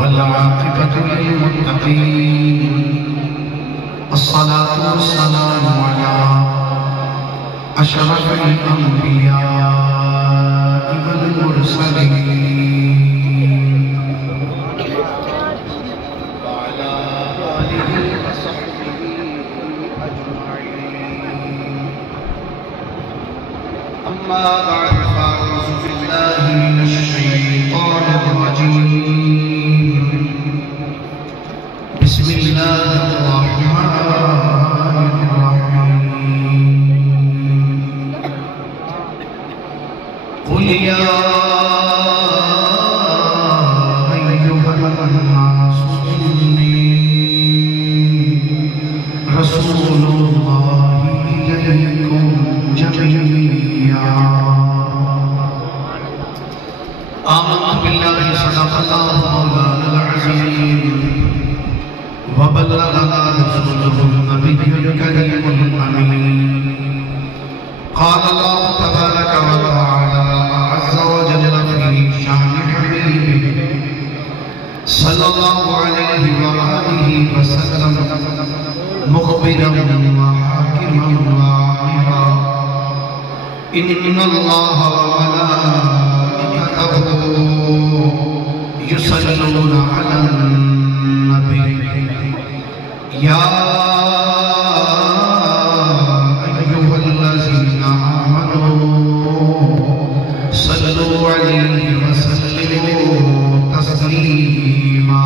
والعاقبة للمتقين الصلاة والسلام على أشرف الأنبياء والمرسلين وعلى آله وصحبه أجمعين أما بعد فأعوذ بالله من الشيطان الرجيم بسم الله الرحمن الرحيم قل يا أيها الناس إني رسول الله إليكم جميعا آمنت بالله صدق الله مولانا العظيم وبلغنا رسوله النبي الكريم الأمين قال الله تبارك وتعالى عز وجل في شأن حبيبه صلى الله عليه وآله وسلم مخبرا وحاكما وعالما إن الله وملائكته يصلون على النبي يا أيها الذين آمنوا صلوا عليه وسلموا تسليما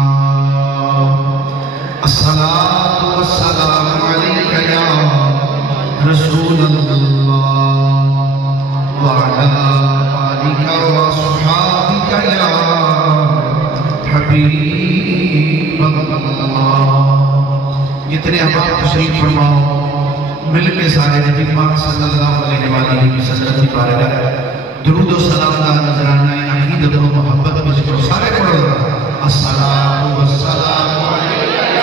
الصلاة والسلام عليك يا رسول الله وعلى آلك وصحابك يا حبيب اللہ. جتنے احباب تشریف فرماؤ مل کے سارے نبی پاک صلی اللہ علیہ وآلہ وسلم کی بارگاہ درود و سلام کا نذرانہ عقیدت و محبت میں ذکر سارے پڑھو. الصلاۃ والسلام علیک یا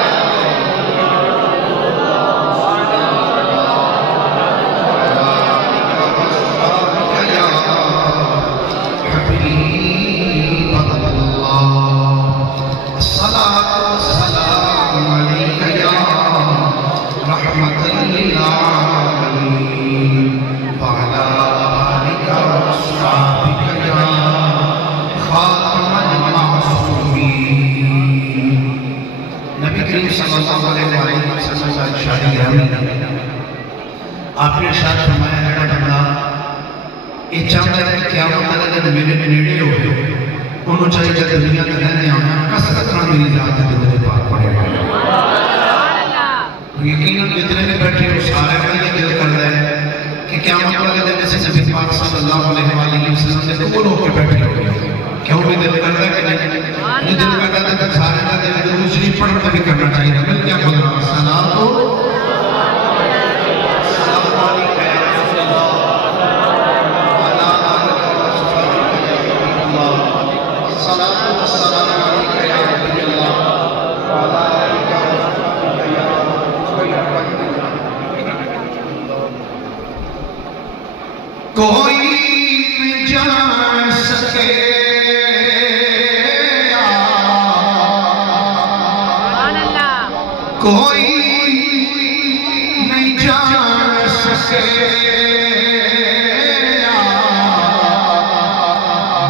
آپ نے ارشاد فرمایا ہے بندہ یہ چاہتا ہے کہ قیامت والے دن میرے نیڑے ہو انہوں چاہیے کہ دنیا کے رہنے آنا کثرت نہ میری ذات درود پاک پڑھے گا. یقیناً جتنے بھی بیٹھے ہو سارے میں یہ دل کر رہے ہیں کہ قیامت والے دن سے نبی پاک صلی اللہ علیہ وسلم سے دور ہو کے بیٹھے ہو. کیوں بھی دل کر رہا ہے کہ نہیں؟ یہ دل کر رہا ہے کہ سارے کا دل درود شریف پڑھ کر بھی کرنا چاہیے. مل کیا بول رہا ہے سلام تو کوئی نہیں جان سکے کوئی نہیں جان سکے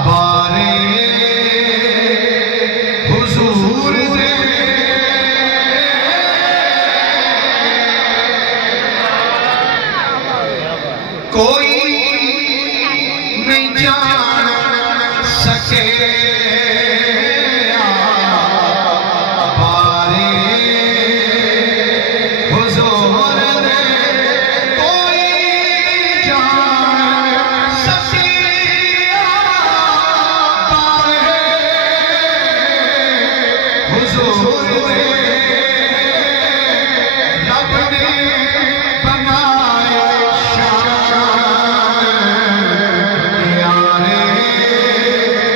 بارے حضور دے کوئی نہیں جان سکے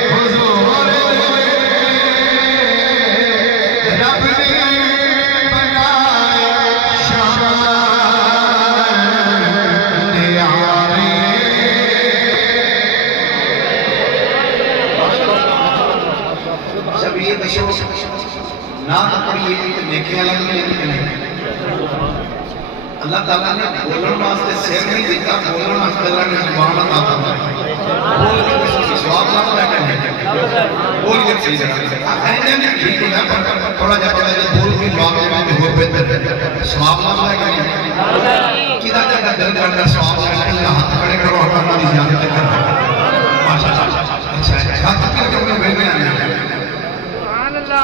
حضور نعت پڑھیے تو نیکیاں لگیں کہ نہیں؟ اللہ تعالیٰ نے بولن واسطے سر نہیں دیتا، بولن واسطے اللہ نے زبان عطا فرمائی۔ بول کے کسی کی ثواب لگتا ہے کہ نہیں؟ بول کے صحیح جگہ ایسے نہیں ٹھیک ہے پر تھوڑا جا پڑا جائے بول کے جواب میں ہو بہتر ہے، ثواب لگتا ہے کہ نہیں؟ کدھا جگہ دل کرتا ثواب لگتا ہے، ہاتھ کھڑے کرو اور ہماری زیادت کرتا ہے۔ ماشاء اللہ اچھا ہے، ہاتھ کھڑے کرو میں بیٹھ گیا سبحان اللہ۔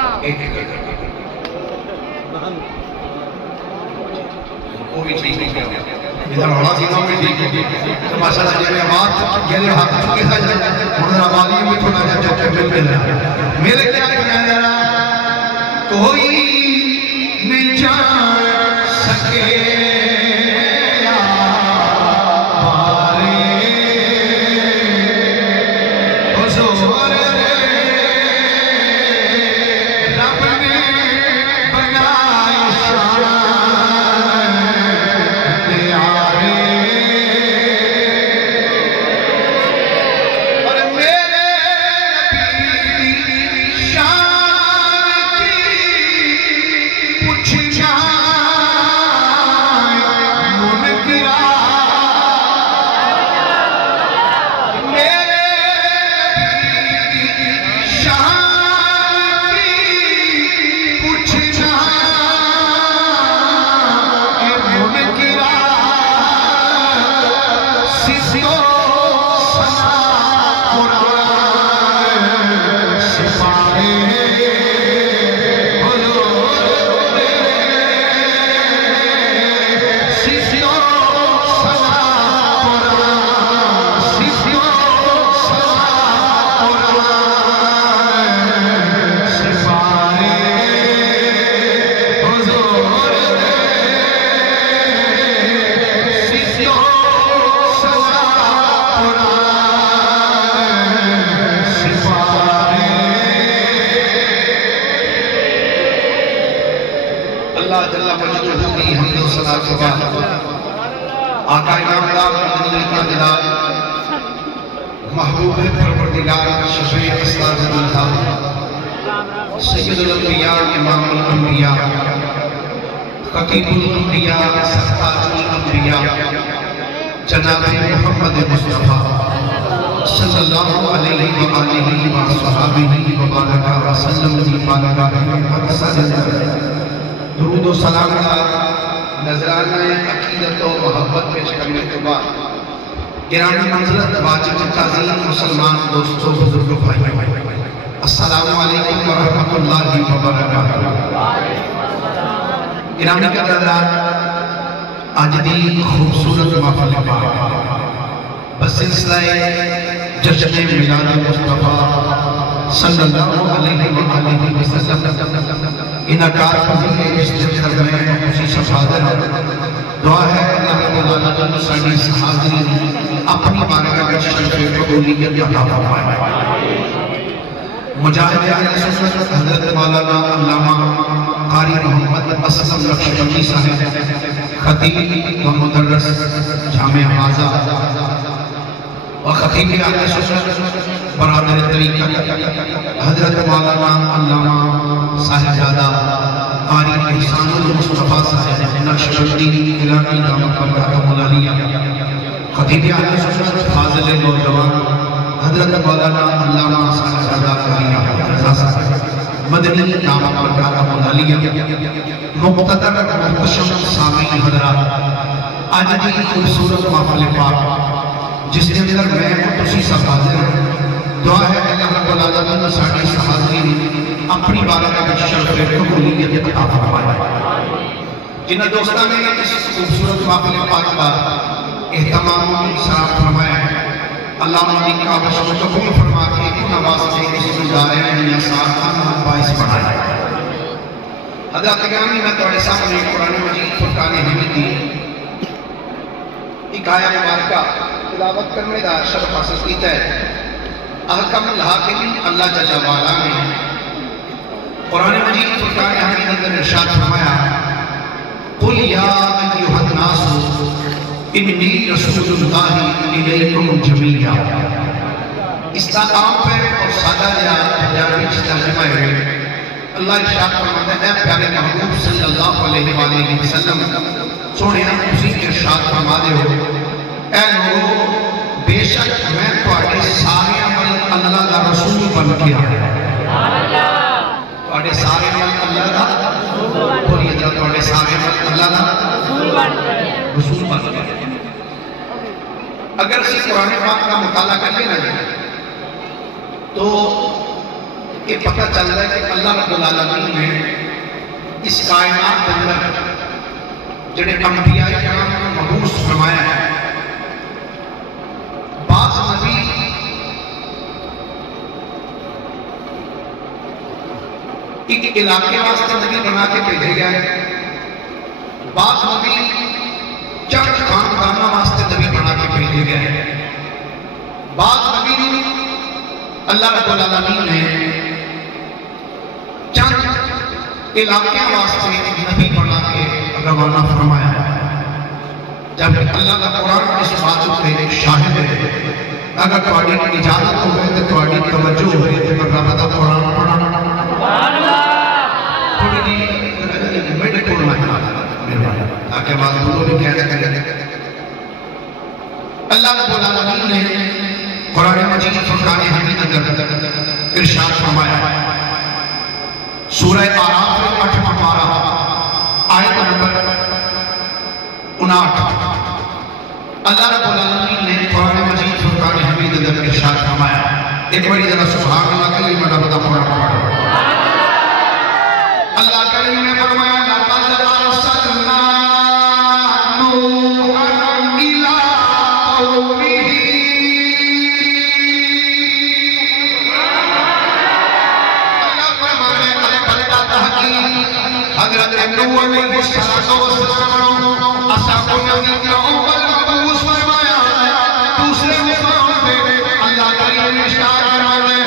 وہ بھی ٹھیک نہیں کیا ادھر ہونا سینا بھی ٹھیک ہے تو ماشاءاللہ جب آواز گلے ہاتھ چکے سا جائے انہوں آوازی میں تھوڑا جا چکے مل رہا میرے کیا کہنا کوئی نہیں جان سکے آقا انعامدار مدنی تعداد محبوب پروردگار شفیع اسرار اللہ سید الانبیاء امام الانبیاء خطیب الانبیاء سرتاج الانبیاء جناب محمد مصطفیٰ صلی اللہ علیہ وآلہ وصحابہ وبارکہ وسلم کی بارگاہ مقصد درود و سلام کا نظرانہ عقیدت و محبت پیش کرنے کے بعد گرامی منزلت واجب تعظیم مسلمان دوستوں بزرگ بھائی السلام علیکم ورحمۃ اللہ وبرکاتہ۔ گرامی قدردان آج دی خوبصورت محفل پاک بسلسلہ جشن میلاد مصطفیٰ صلی اللہ علیہ وآلہ وسلم انعقاد پذیر استقبال میں خوشی شفاعت دعا ہے اللہ تعالیٰ ساری حاضرین اپنی بارگاہ میں شرف قبولیت عطا فرمائے۔ مجاہد اہل سنت حضرت مولانا علامہ قاری محمد اسلم نقشبندی صاحب خطیب و مدرس جامعہ حاضہ و خطیب اہل سنت برادر طریقت حضرت مولانا علامہ صاحبزادہ قاری احسان المصطفیٰ صاحب نقشبندی گرامی دامت برکاتہ مولالیہ خطیب اہل سنت فاضل نوجوان حضرت مولانا علامہ صاحبزادہ قاری رضا صاحب مدنی دامت برکاتہ مولالیہ مقتدر محتشم سامعین حضرات آج کی خوبصورت محفل پاک جس کے اندر میں تسی سب حاضر ہوں دعا ہے کہ اللہ رب العالمین ساڑھی حاضرین اپنی بارگاہ میں شرف قبولیت عطا فرمائے۔ جنہ دوستان نے اس خوبصورت محفل پاک کا اہتمام شرف فرمایا ہے اللہ مدین کا بشر قبول فرما کے ان واسطے اس گزارے میں یا ساتھ باعث بنایا۔ حضرت گرامی میں توڑے سامنے قرآن مجید فرقان حمید ایک آیہ مبارکہ تلاوت کرنے دا شرف حاصل کیتا ہے۔ احکم الحاکمین اللہ جل وعلا نے قرآن مجید فرقان حمید اندر ارشاد فرمایا قل یا ایھا الناس انی رسول اللہ الیکم جمیعا۔ اس کا عام پر اور سادہ جا پنجابی ترجمہ ہے اللہ ارشاد فرماتا ہے اے پیارے محبوب صلی اللہ علیہ وآلہ وسلم سونے نا اسی ارشاد فرما دے ہو اے لوگو بے شک میں تواڈے سارے عمل اللہ دا رسول بن کے آیا تواڈے سارے عمل اللہ دا بولیے جا تواڈے سارے عمل اللہ دا رسول بن کے آیا اگر اسی قرآن پاک کا مطالعہ کرتے نا تو یہ پتہ چل رہا ہے کہ اللہ رب العالمین نے اس کائنات کے اندر جنہیں انبیاء کرام کو مبعوث فرمایا ہے بعض نبی ایک علاقے واسطے نبی بنا کے بھیجے گئے بعض نبی چند خاندانوں واسطے نبی بنا کے بھیجے گئے بعض نبی اللہ رب العالمین نے چند علاقے واسطے نبی بنا کے روانہ فرمایا جب اللہ کا قرآن اس بات پہ شاہد ہے اگر تواڈی اجازت ہوئے تو تواڈی توجہ ہوئے تو رب دا قرآن پڑھنا تھوڑی جی میرے کو تاکہ بات دونوں بھی کہہ سکیں اللہ رب العالمین نے قرآن مجید فرقان حمید اندر ارشاد فرمایا سورہ آراف 8واں پارہ آیت نمبر 59 اللہ رب العالمین نے قرآن مجید فرقان حمید اندر ارشاد فرمایا ایک بڑی ذرا سبحان اللہ کلمہ رب دا پڑھا اللہ کریم نے فرمایا لقد ارسلنا نوحا الى قومه اللہ فرمانے البتہ تحقیق حضرت نوح علیہ السلام اسا کو نبی کا اول مبعوث فرمایا دوسرے مقام پہ اللہ کریم نے ارشاد فرمایا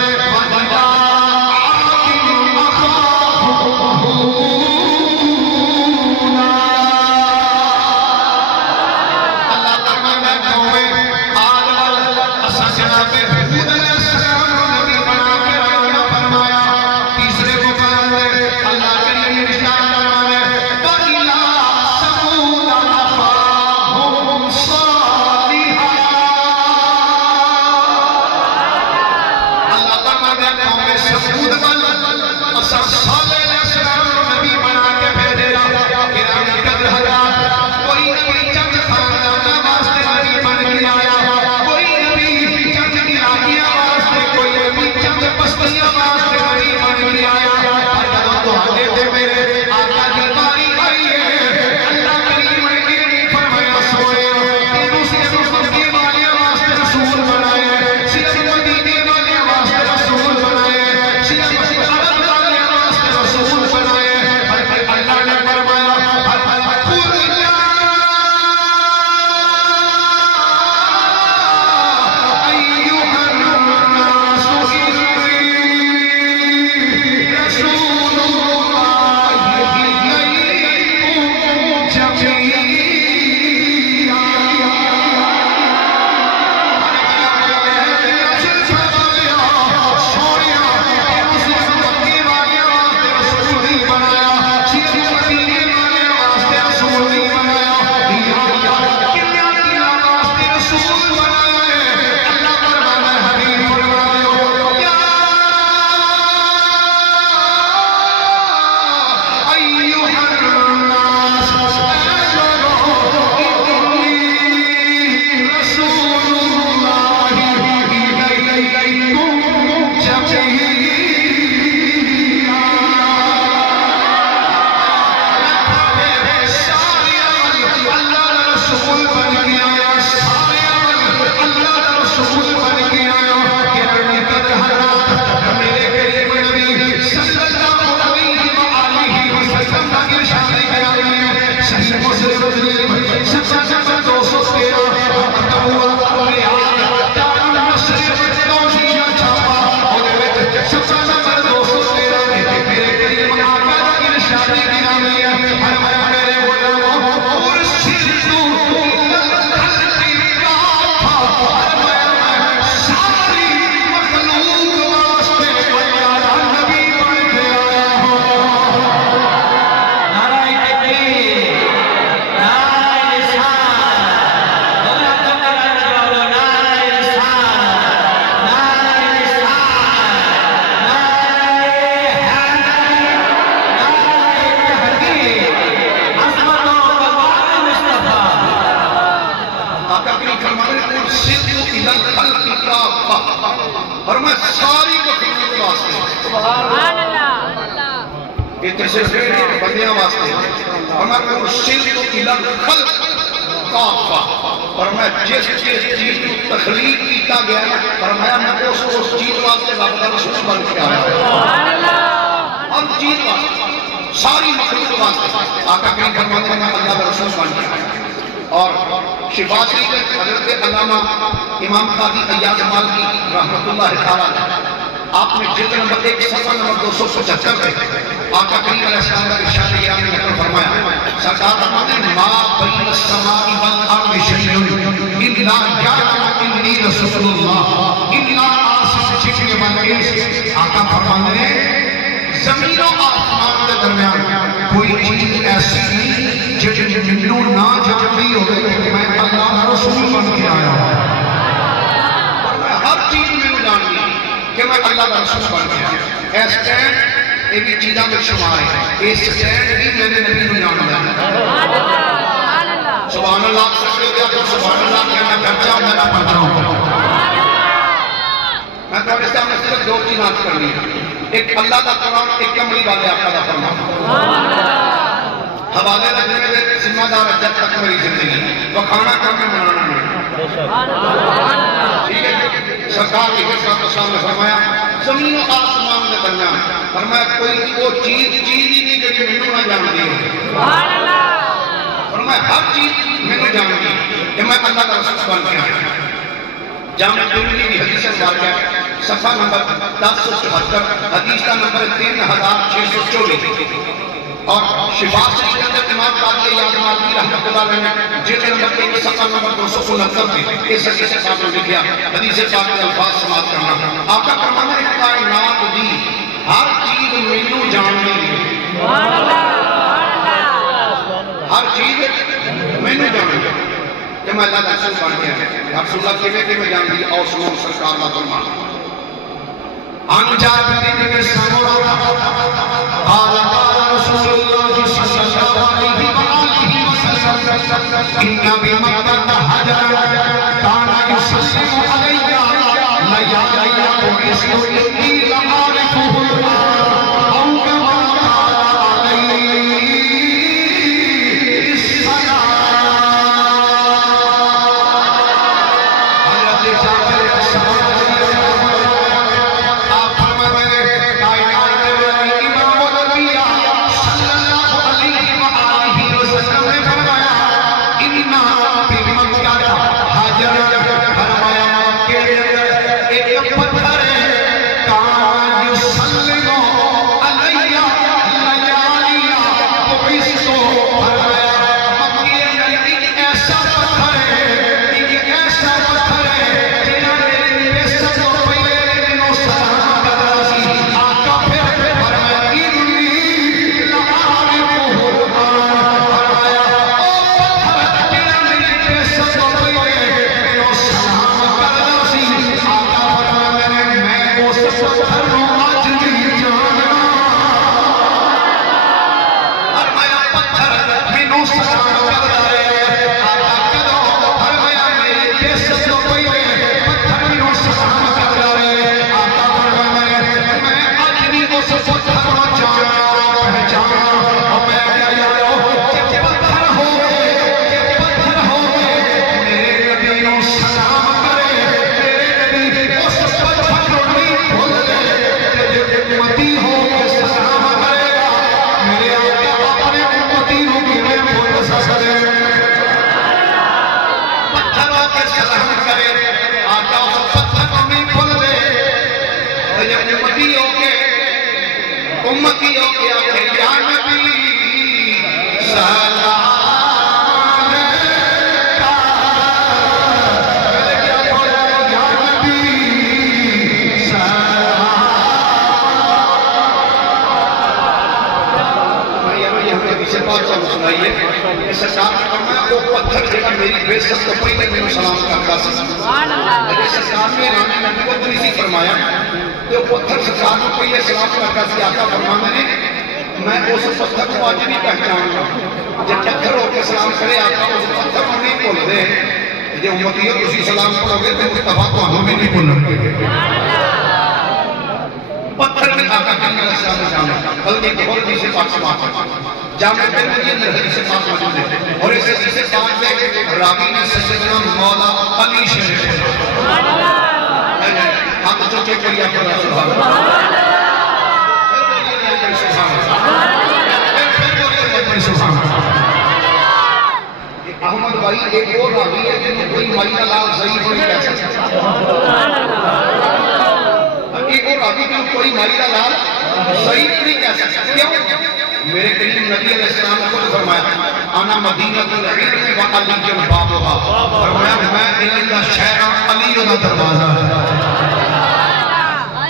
الى الخلق کافہ، اور میں ساری مخلوق واسطے، سبحان اللہ، یہ تو صرف بندیاں واسطے، اور میں ارسلت الى الخلق کافہ، اور میں جس چیز کو تخلیق کیتا گیا ہے، فرمایا میں اس چیز واسطے رب کا رسول بن کے آیا ہوں، ہر چیز واسطے، ساری مخلوق واسطے آقا کریم فرماتے ہیں میں اللہ کا رسول بن کے آیا ہوں۔ اور شفا شریف حضرت علامہ امام قاضی ایاز مالکی رحمۃ اللہ تعالیٰ آپ نے جلد نمبر 1 صفحہ نمبر 275 میں آقا کریم علیہ السلام کا ارشاد گرامی نقل فرمایا، سرکار فرماتے ہیں ما بین السماء والارض شیء الا یعلم انی رسول اللہ الا آسف جن والانس، آقا فرماتے ہیں زمین و آسمان کے درمیان کوئی چیز ایسی نہیں جن منو نہ جانتی ہو کہ میں اللہ کا رسول بن کے آیا ہوں، ہر چیز منو جانتی کہ میں اللہ کا رسول بن کے آیا ہوں۔ اس سٹینڈ یہ بھی چیزاں میں شمار ہے، اس سٹینڈ بھی میرے نبی کو جانتا ہے، سبحان اللہ سکتے ہو تو سبحان اللہ کہ میں بچہ ہوں میں نہ پڑھتا ہوں۔ میں تو اس میں صرف 2 چیز بات کرنی ہے، ایک اللہ کا قرآن، ایک کملی والے آقا کا فرمان، حوالے رکھنے میں ذمہ دار جب تک میری زندگی وہ کھانا کام میں بنانا نہیں، ٹھیک ہے؟ سرکار کی حضرت اسلام نے فرمایا زمین و آسمان کے درمیان فرمایا کوئی وہ چیز ہی نہیں کہ منو نہ جانتی ہے، فرمایا ہر چیز منو جانتی کہ میں اللہ کا رسول بن کے آیا۔ جامع ترمذی کی حدیث مبارکہ صفحہ نمبر 1074 حدیث کا نمبر 3624 اور شفا شریف کے اندر امام قاضی ایاز مالکی رحمۃ اللہ علیہ نے جلد نمبر 1 صفحہ نمبر 269 میں اس حدیث پاک میں لکھا، حدیث پاک کے الفاظ سماعت کرنا، آقا فرماتے ہیں کائنات دی ہر چیز مینوں جانتی ہے، ہر چیز مینوں جانتی ہے کہ میں اللہ کا رسول بن کے آیا۔ رسول اللہ کے میں جان دی اور سنو سرکار کا فرمان، عن جابر بن سمرہ قال قال رسول الله صلى الله عليه وآله وسلم إن بمكة حجرا كان يسلم علي ليالي بعثت إني لأعرفه أو كما قال عليه السلام۔ حضرت جابر بن سمرہ امتیوں کے آگے یا نبی سلام سرکار نے فرمایا وہ پتھر جگہ میری بے سب کو پہلے میں سلام کرتا سی، لیکن سرکار نے رانے نبوت نہیں سی فرمایا تو پتھر سرکار کو پہلے سلام کرتا سی۔ آقا فرمانے نے میں اس پتھر کو آج نہیں پہچان گا، جب پتھر ہو کے سلام کرے آقا اس پتھر کو نہیں بھول دے، جی امتی ہو اسی سلام پڑھو گے تو مصطفیٰ تو ہمیں بھی نہیں بولن گے پتھر میں آقا کرنے کا سلام جامع بلکہ ایک بہت حدیث پاک سے بات جامع ترمذی اندر حدیث پاک موجود ہے اور اس حدیث پاک میں راوی نے سیدنا مولا علی شریف سبحان اللہ ہم تو چوکے کری آپ کا سبحان اللہ سبحان اللہ احمد بھائی ایک اور راوی ہے کہ کوئی مائی کا لال ضعیف نہیں کہہ سکتا ایک اور راوی کہ کوئی مائی کا لال ضعیف نہیں کہہ سکتا کیوں؟ میرے کریم نبی علیہ السلام نے خود فرمایا انا مدینہ العلم و علی جنبابها فرمایا میں علم کا شہر علی کا دروازہ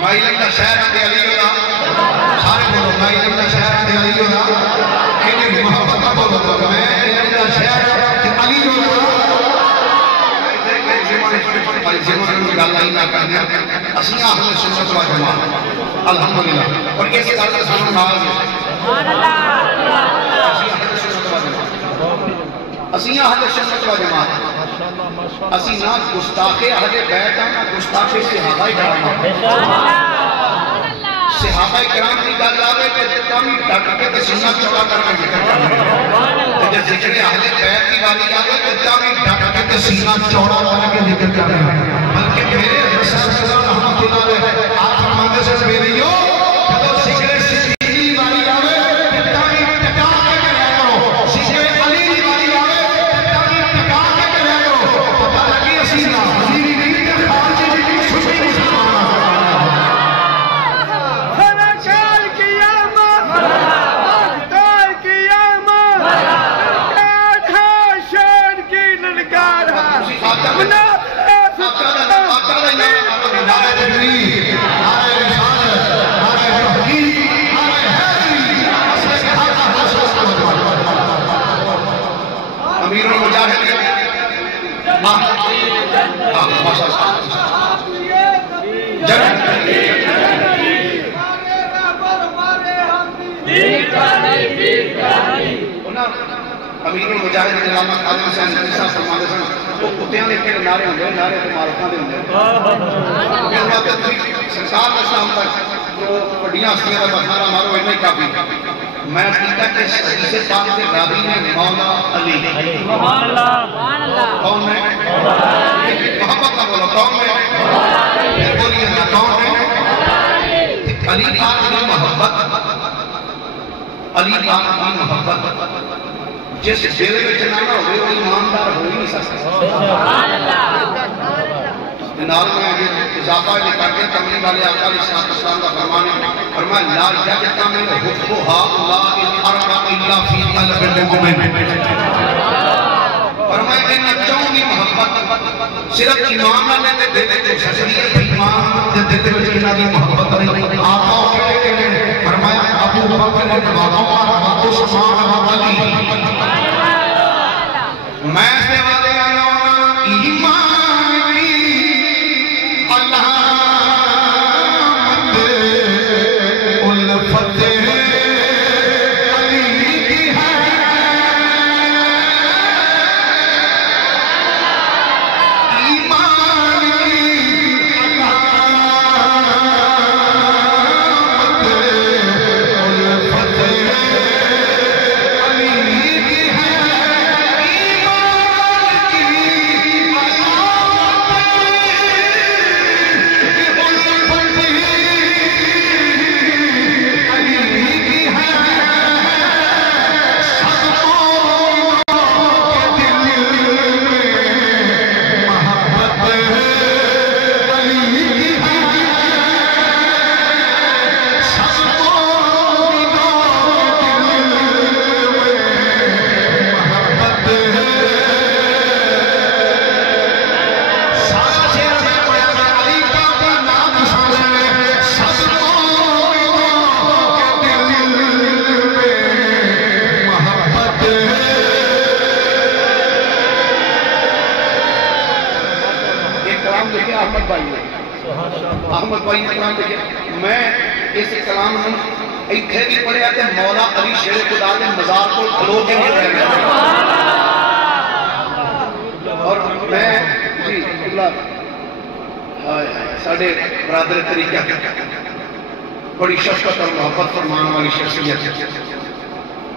میں علم کا شہر علی کا سارے بولو میں علم کا شہر علی کا کہ محبت کا بولو میں علم کا شہر علی کا زمان میں گاللہ ہی نہ کرنے اسی اہل سنت و جماعت الحمدللہ اور کیسے دارت سنو ناز اسی اہل سنت و جماعت اسی نہ گستاخ اہل بیت ہیں نہ گستاخ صحابہ کرام صحابہ کرام کی گل آوے کہ جتنا بھی ڈٹ کے سینہ چوڑا کر کے ذکر کرنا جب ذکر اہل بیت کی باری آوے جتنا بھی ڈٹ کے سینہ چوڑا کر کے ذکر کرنا بلکہ میرے حسن صلی اللہ رحمت اللہ علیہ آپ فرماتے سے بیریو جب ذکر صدیقی باری آوے جتنا بھی ٹکا کے کریا کرو ذکر علی کی باری آوے جتنا بھی ٹکا کے کریا کرو پتہ لگی سینہ حضیری نہیں کہ خارجی کی سنی مسلمان امیر المجاہد امیر المجاہد علامہ قادم حسین ندوی صاحب فرماتے ہیں وہ کتیاں لکھے نعرے ہوں گے نعرے تو معرفہ دے ہوں گے سرکار اسلام تک جو بڑیاں ہستیاں کا بخارا مارو اتنا ہی کافی میں کہتا کہ حدیث پاک کے راوی نے مولا علی کون ہے محبت کا بولو کون ہے بولیے نا کون ہے علی پاک کی محبت علی پاک کی محبت جس دل میں جنانا ہوئے وہ ایماندار ہو ہی نہیں سکتا جنال میں اضافہ لے کر کے تمہیں والے آقا علیہ السلام کا فرمانے فرمایا لا یجتا من حبھا اللہ الاربع الا فی قلب المؤمن فرمایا کہ نچوں کی محبت صرف ایمان والے دے دے جو شریعت ایمان دے دے وچ انہاں دی محبت نہیں آقا کہے فرمایا ابو بکر و عمر و عثمان و علی میں سے والے ایمان کی علامت الفت علی کی ہے ایمان کی علامت الفت علی کی ہے احمد بھائی نے کلام دیکھے میں اس کلام ہم ایتھے بھی پڑھے آتے مولا علی شیر خدا دے مزار کو کھلو کے نہیں پڑھے اور میں جی اللہ ساڑھے برادر طریقہ بڑی شفقت اور محبت فرمان والی شخصیت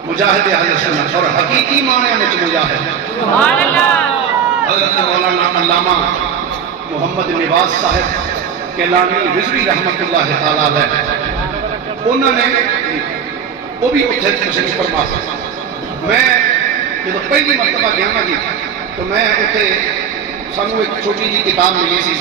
مجاہد اہل سنت اور حقیقی معنی میں مجاہد حضرت مولانا علامہ محمد نواز صاحب کیلانی رضوی رحمت اللہ تعالیٰ علیہ انہوں نے وہ بھی اتھے تشریف فرما میں جب پہلی مرتبہ گیا نا جی تو میں اتھے سانو ایک چھوٹی جی کتاب ملی سی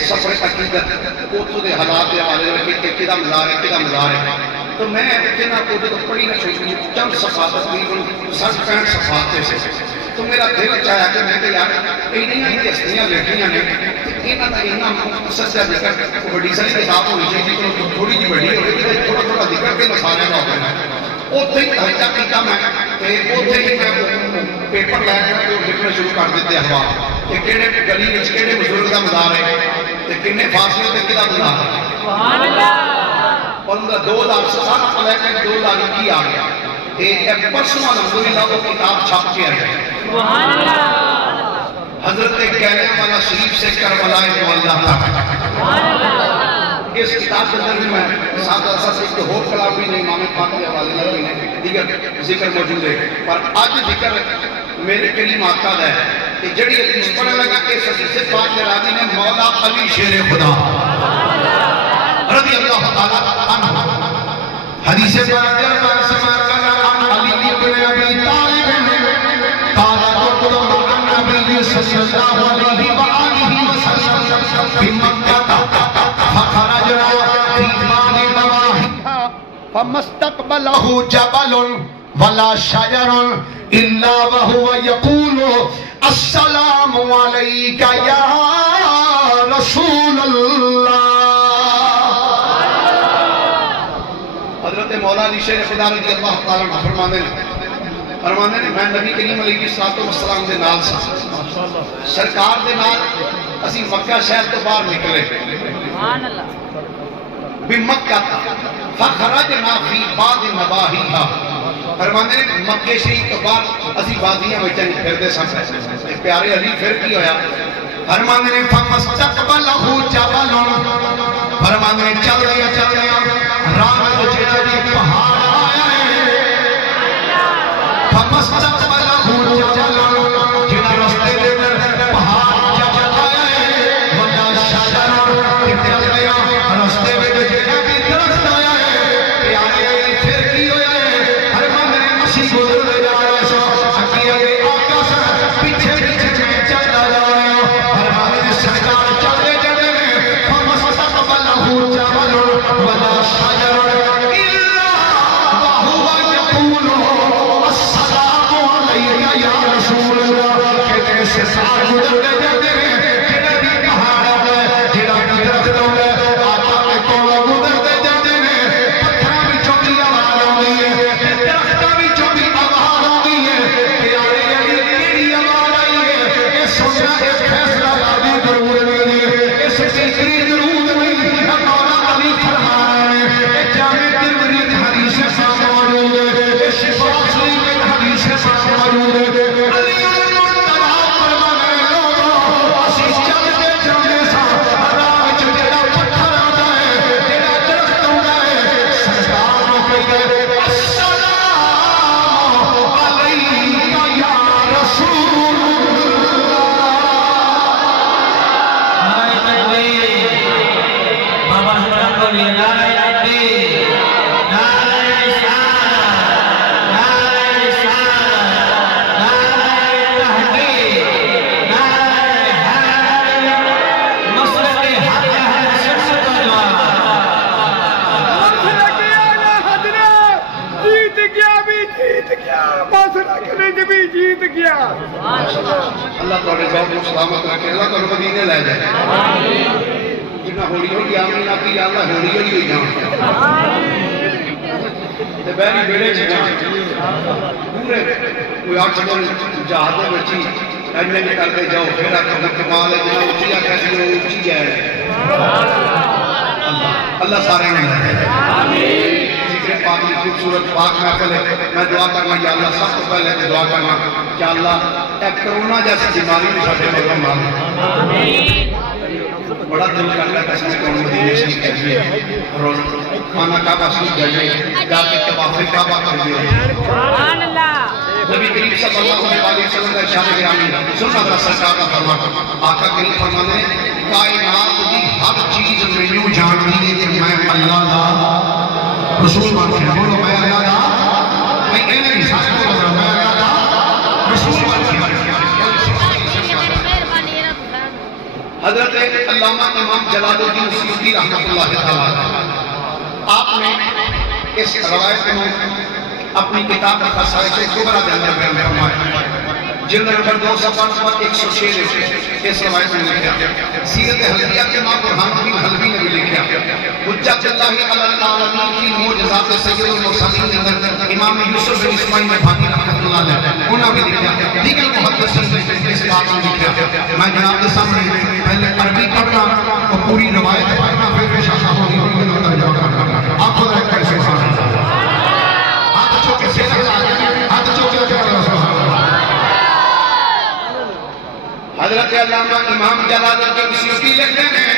سفر عقیدت اتھو دے حالات دے حوالے میں کدا مزار ہے کدا مزار ہے تو میں اتنے نہ کوٹے تو پڑھی نہ چھوٹی چند صفحات تقریباً 60-65 صفحات سے تو میرا دل چاہیا کہ میں کہ یار انہیاں ہی ہستیاں لیٹیاں نے انہاں دا اتنا مختصر سا ذکر بڑی ساری کتاب ہونی چاہیے کہ تھوڑی جی بڑی ہوئے کہ تھوڑا تھوڑا ذکر کے مسالے کا ہوگا اتنے ہی تحجہ کیتا میں اتنے ہی میں پیپر لے کے لکھنا شروع کر دیتے اخبار کہ کہڑے گلی وچ کہڑے بزرگ دا مزار ہے تے کنے فاصلے تے کدا مزار ہے سبحان اللہ 2007 لے کے 2021 آ گیا ایک پرسنل الحمدللہ وہ کتاب چھپ کے آئی سبحان اللہ حضرت کہنے والا شریف سے کربلا معلیٰ تک سبحان اللہ اس کتاب کے اندر میں ساتھ ایسا سے کہ ہو کلام بھی نہیں امام پاک کے حوالے میں دیگر ذکر موجود ہے پر آج ذکر میرے کلمات کا ہے کہ جڑی حدیث پڑھنے لگا کہ حدیث پاک کے راوی نے مولا علی شیر خدا رضی اللہ تعالیٰ عنہ حدیث پاک کے راوی سماع کرنا علی ابن ابی طالب قال قلت عن نبی صلی اللہ علیہ وآلہ وسلم فی مکہ فخرجنا فی باب نواحیہا فمستقبلہ جبل ولا شجر الا وهو يقول السلام عليك يا رسول اللہ حضرت مولا علی شیر خدا رضی اللہ تعالیٰ عنہ فرمانے نے میں نبی کریم علیہ السلام دے نال سا سرکار دے نال اسی مکہ شہر تو باہر نکلے بمکہ فخرجنا فی بعض نواحیہا فرماندے نے مکہ شریف تو بعد اسی وادیاں وچ پھر دے سن پیارے علی پھر کی ہویا فرماندے نے فمستقبلہ جبل فرماندے نے چل رہا راہ وچ جڑی پہاڑ آیا ہے فمستقبلہ جبل جڑا رستے دے پہاڑ جبل آیا ہے ولا شجر چل رہا رستے وچ جڑا بھی درخت آیا ہے پیارے علی پھر کی ہویا ہے اللہ تعالیٰ ذوق و سلامت رکھے اللہ تعالیٰ مدینے لے جائے جنہ ہوڑی ہوئی آمین آتی یا اللہ ہوڑی ہوئی جان بہنی بیڑے جان پورے کوئی آٹھ سمجھ جہادے بچی اینے میں کرتے جاؤ پھر آکھا کمال ہے جنہ اچھی آکھا سی وہ اچھی جائے اللہ سارے میں رکھے ذکر پاک کی خوبصورت پاک محفل ہے میں دعا کرنا یا اللہ سب کو پہلے دعا کرنا کہ اللہ کرونا جیسے بیماری میں ساڑھے مگر مال بڑا دل کرتا ہے کسی کون مدینے سے کہتے ہیں اور خانہ کعبہ سوچ جائے جا کے طواف کعبہ کر دیا نبی کریم صلی اللہ علیہ وسلم کا ارشاد گرامی سننا ذرا سرکار کا فرمان آقا کریم فرمانے کائنات کی ہر چیز مینوں جانتی ہے کہ میں اللہ دا رسول بن کے بولو میں اللہ دا میں کہنے کی ساتھ کو بتا میں اللہ دا رسول بن کے حضرت علامہ امام جلال الدین سیوطی رحمۃ اللہ تعالی آپ نے اس روایت میں اپنی کتاب خصائص کبریٰ کے اندر بیان فرمایا جلد نمبر 2 صفحہ نمبر 106 اس روایت میں لکھا سیرت حلبیہ کے ماں برہان الدین حلبی نے بھی لکھا حجت اللہ علی العالمین کی معجزات سید المرسلین کے اندر امام یوسف بن اسماعیل بھانی رحمۃ اللہ علیہ انہوں نے بھی لکھا دیگر محدثین نے اس بات میں لکھا میں جناب کے سامنے پہلے عربی پڑھنا اور پوری روایت پڑھنا پھر شاہ ہوگی ترجمہ کرنا آپ خود رکھ کر سبحان اللہ حضرت علامہ امام جلال الدین سیوطی لکھتے ہیں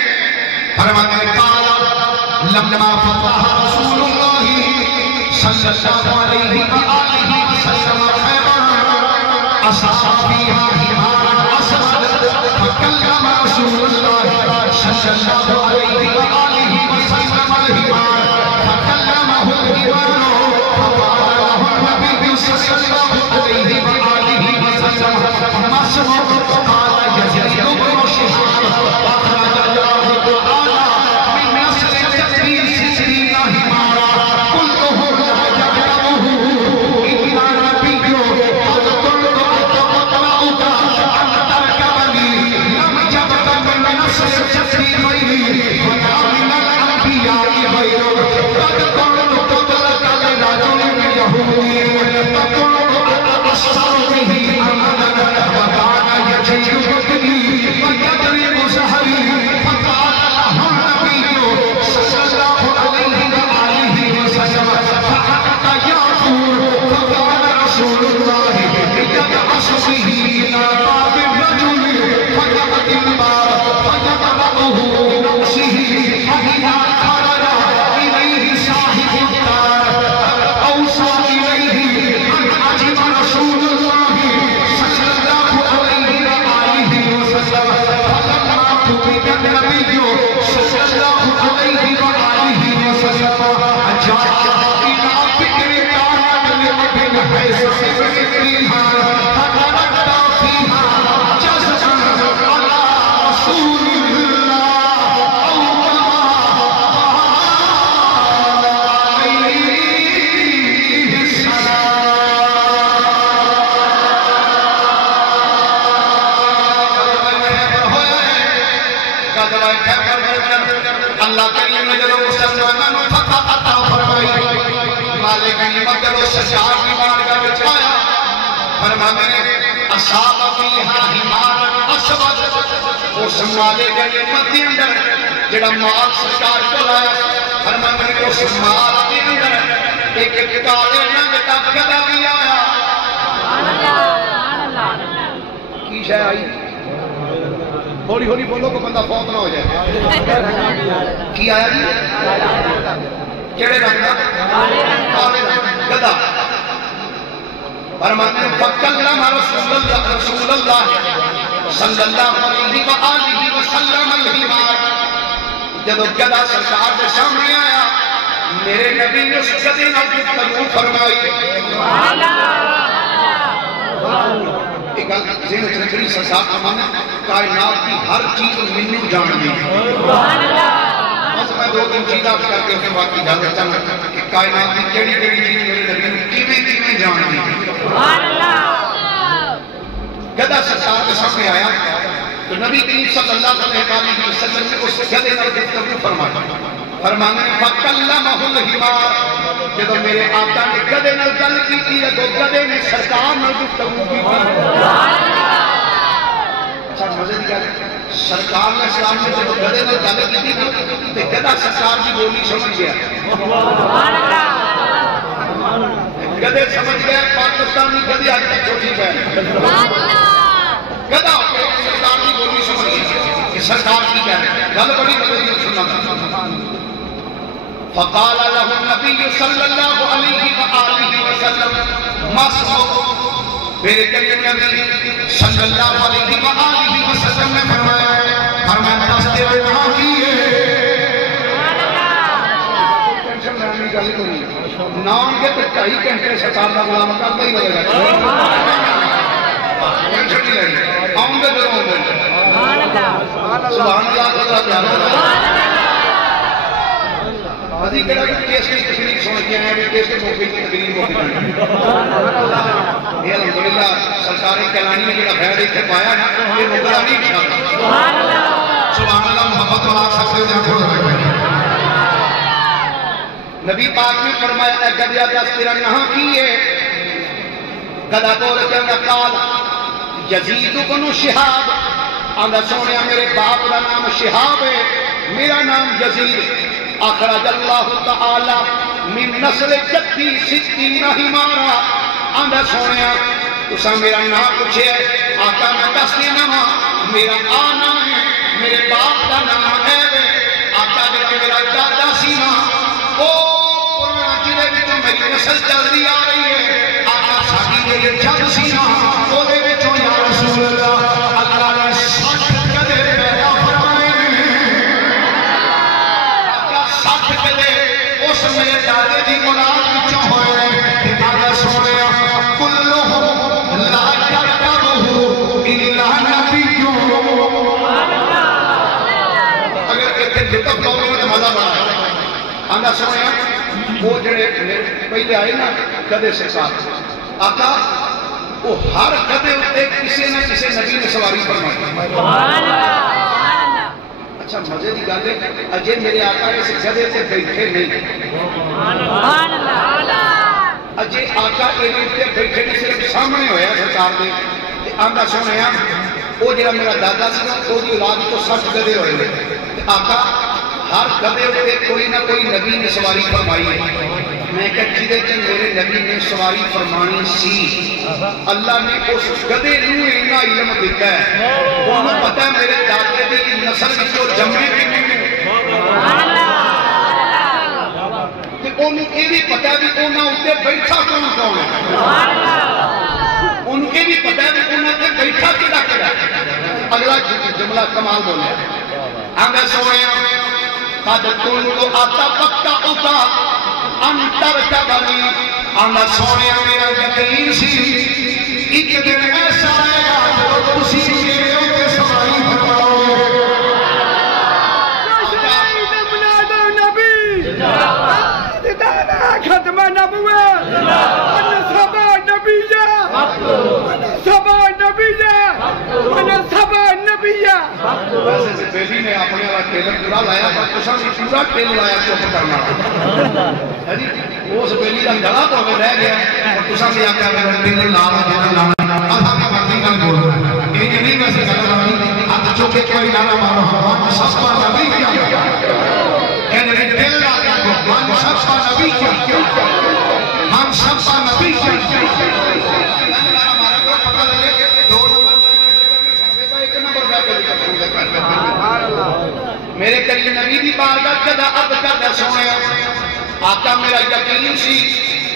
فرماتے ہیں قال لما فتح رسول اللہ صلی اللہ علیہ وآلہ وسلم خیبر اصحاب فیہا حمار اسود فکلم رسول اللہ صلی اللہ علیہ وآلہ وسلم الحمار فکلمہ الحمار فقال له النبي صلی اللہ علیہ وآلہ وسلم ما اسمك اللہ کریم نے جب مسلمانوں کو فتح عطا فرمائی مالک نعمت و سجاد کی بارگاہ میں آیا فرمانے اصحاب فیہا حمار اسود اس مالک نعمت کے اندر جڑا مال سرکار کو لایا فرمانے اس مال کے اندر ایک کالے رنگ کا گدھا بھی آیا کی شے آئی ہولی ہولی بولو کو بندہ فوت نہ ہو جائے کی آیا جی کیڑے رنگ کا گدھا فرماتے ہیں فکلم رسول اللہ صلی اللہ علیہ وآلہ وسلم الحمار جب گدھا سرکار کے سامنے آیا میرے نبی نے اس گدھے نال گفتگو فرمائی ایک ذہن چنچری سرسار فرمانا کائنات کی ہر چیز منو جان دی بس میں دو تین چیزیں کر کے اس کے بعد کی اجازت چاہتا کہ کائنات کی کیڑی کیڑی چیز میرے نبی نے کیویں جان دی گدھا سرکار کے سامنے آیا تو نبی کریم صلی اللہ علیہ وسلم نے اس گدھے نال گفتگو فرمایا فرمانے فکلمہ الحمار جب میرے آقا نے گدھے نال گل کی تو گدھے نے سرکار نال گفتگو کی اچھا مزے دی گل سرکار نے اسلام نے جب گدھے نال گل کی تو گدھا سرکار کی بولی سمجھ گیا گدے سمجھ گئے پاکستانی گدے آج تک چھوٹی بہن گدا سرکار کی بولی سمجھ گئی کہ سرکار کی کیا ہے گل بڑی بدلی سننا تھا فقال له النبي صلی اللہ علیہ وآلہ وسلم ماسو میرے کریم نبی صلی اللہ علیہ وآلہ وسلم نے فرمایا دس تیرے نام کی ہے ٹینشن لینے گل کوئی نہیں نام کے تو 2.5 گھنٹے سرکار کا غلام کرتا ہی رہے گا ٹینشن نہیں لگی آؤں گے ضرور ہوں گے سبحان اللہ اللہ پیارا ابھی کہا کہ کیس کی تقریر سن کے ہیں کیس کے موقع کی تقریر کو یہ الحمدللہ سرکاری کلانی میں جڑا خیر اتنے پایا نا یہ مقدہ نہیں کھا سبحان اللہ محبت والا سکتے ہیں جہاں نبی پاک نے فرمایا اے گدیا دس تیرا نہاں کیے گدا بول کے اندر قال یزید بن شہاب آندہ سونیا میرے باپ کا نام شہاب ہے میرا نام یزید اخرج اللہ تعالی من نسل جدی ستین حمارا آندہ سونیا اسا میرا نام پوچھے آقا میں دس دینا میرا آنا ہے میرے باپ کا نام ہے آقا میرا دادا سینا او قرآن جلے بھی تو میری نسل جلدی آ رہی ہے آقا ساکی میرے جد سینا او دے بھی تو یا رسول اللہ اللہ نے 60 قدر پیدا فرمائے آقا 60 قدر اس میرے دادے دی مراد بچوں ہوئے آقا سونے کلہم لا یقرہو الا نبیوں اگر کہتے جتب دورے میں تو مزہ بڑا ہے آقا سونے وہ جڑے پہلے آئے نا گدے سے ساتھ آقا وہ ہر گدے ہوتے کسی نہ کسی نبی نے سواری فرمائی اچھا مزے دی گل ہے اجے میرے آقا اس گدے سے بیٹھے نہیں اجے آقا اینے تے بیٹھے نہیں صرف سامنے ہویا سرکار دے آندا سونیا وہ جڑا میرا دادا سی نا وہ دی اولاد تو 60 گدے ہوئے آقا ہر گدے ہوتے کوئی نہ کوئی نبی نے سواری فرمائی ہے میں کہ جدے کہ میرے نبی نے سواری فرمانی سی اللہ نے اس گدے نو اینا علم دیتا ہے انہوں پتہ ہے میرے دادے دی نسل جو جمعے بھی نہیں کہ انہوں یہ بھی پتہ ہے بھی انہوں اتنے بیٹھا کون کون ہے انہوں یہ بھی پتہ ہے بھی انہوں اتنے بیٹھا کدا کدا اگلا جملہ کمال بولے آگے سوئے قد کنتو آتا پکا اتا انتر کبنی آنا سونے میرا یقین سی ایک دن ایسا آئے گا جو اسی میرے ہوتے سوائی بھرواؤ منادو نبی دانا ختم نبوہ انصبا نبیہ انصبا نبیہ ویسے سے بیلی نے اپنے والا ٹیلر پورا لایا پر تو سامنے پورا ٹیلر لایا چوپ کرنا وہ اس بیلی کا گلا تو ہمیں رہ گیا اور تو سامنے آکا میرا ٹیلر لانا جانا لانا اب ہمیں مرضی کا بول رہا ہے یہ نہیں ویسے گلا رہی اب چوکے کوئی لانا مارو ہم سب کا نبی کیا کہنے رہے ٹیلر آگیا کو ہم سب کا نبی کیا ہم سب کا نبی کیا ہمارا کو پتہ لگے دو نمبر میرے کریم نبی دی بارگاہ کدا اب کدا سونے آقا میرا یقین سی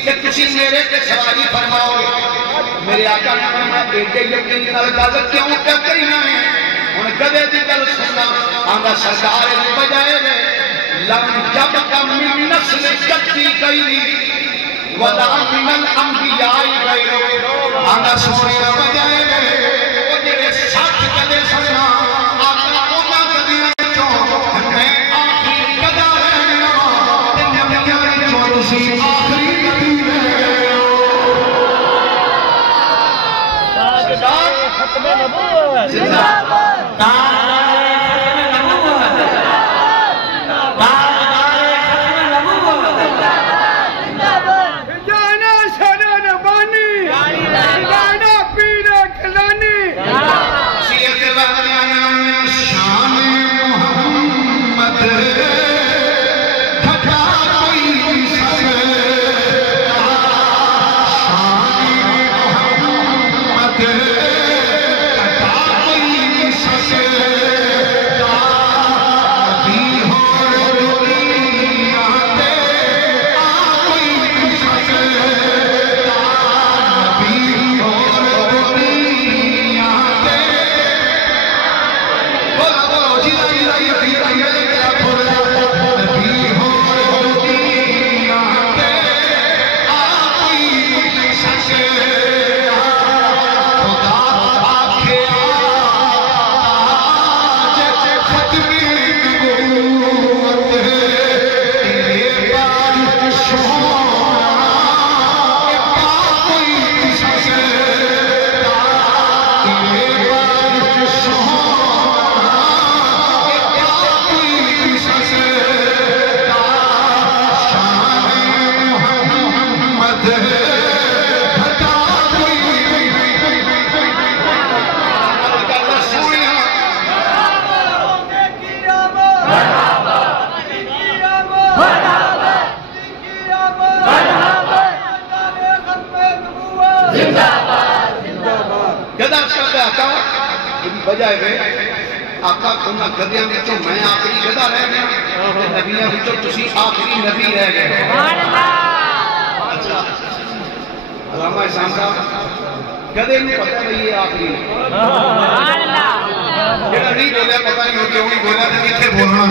کہ تسی میرے تے سواری فرماؤ میرے آقا نے فرمایا ایڈے یقین نال گل کیوں کر کہنا ہے ہن کدے دی گل سننا آندا سرکار نے بجائے لم جب کم من نسل جدی گئی ولا من الانبیاء غیر آندا سونے بجائے وہ جڑے 60 کدے سننا ختم نبوت زندہ جانا سارا نبانی جانا پیر کلانی بجائے وے آقا انہاں گدیاں وچوں میں آخری گدا رہ گیا تے نبیاں وچوں تسی آخری نبی رہ گئے سبحان اللہ اچھا علامہ احسان صاحب گدے نوں پتہ ہے یہ آخری سبحان اللہ جڑا نہیں بولیا پتہ نہیں کیوں نہیں بولیا تے کتھے بولنا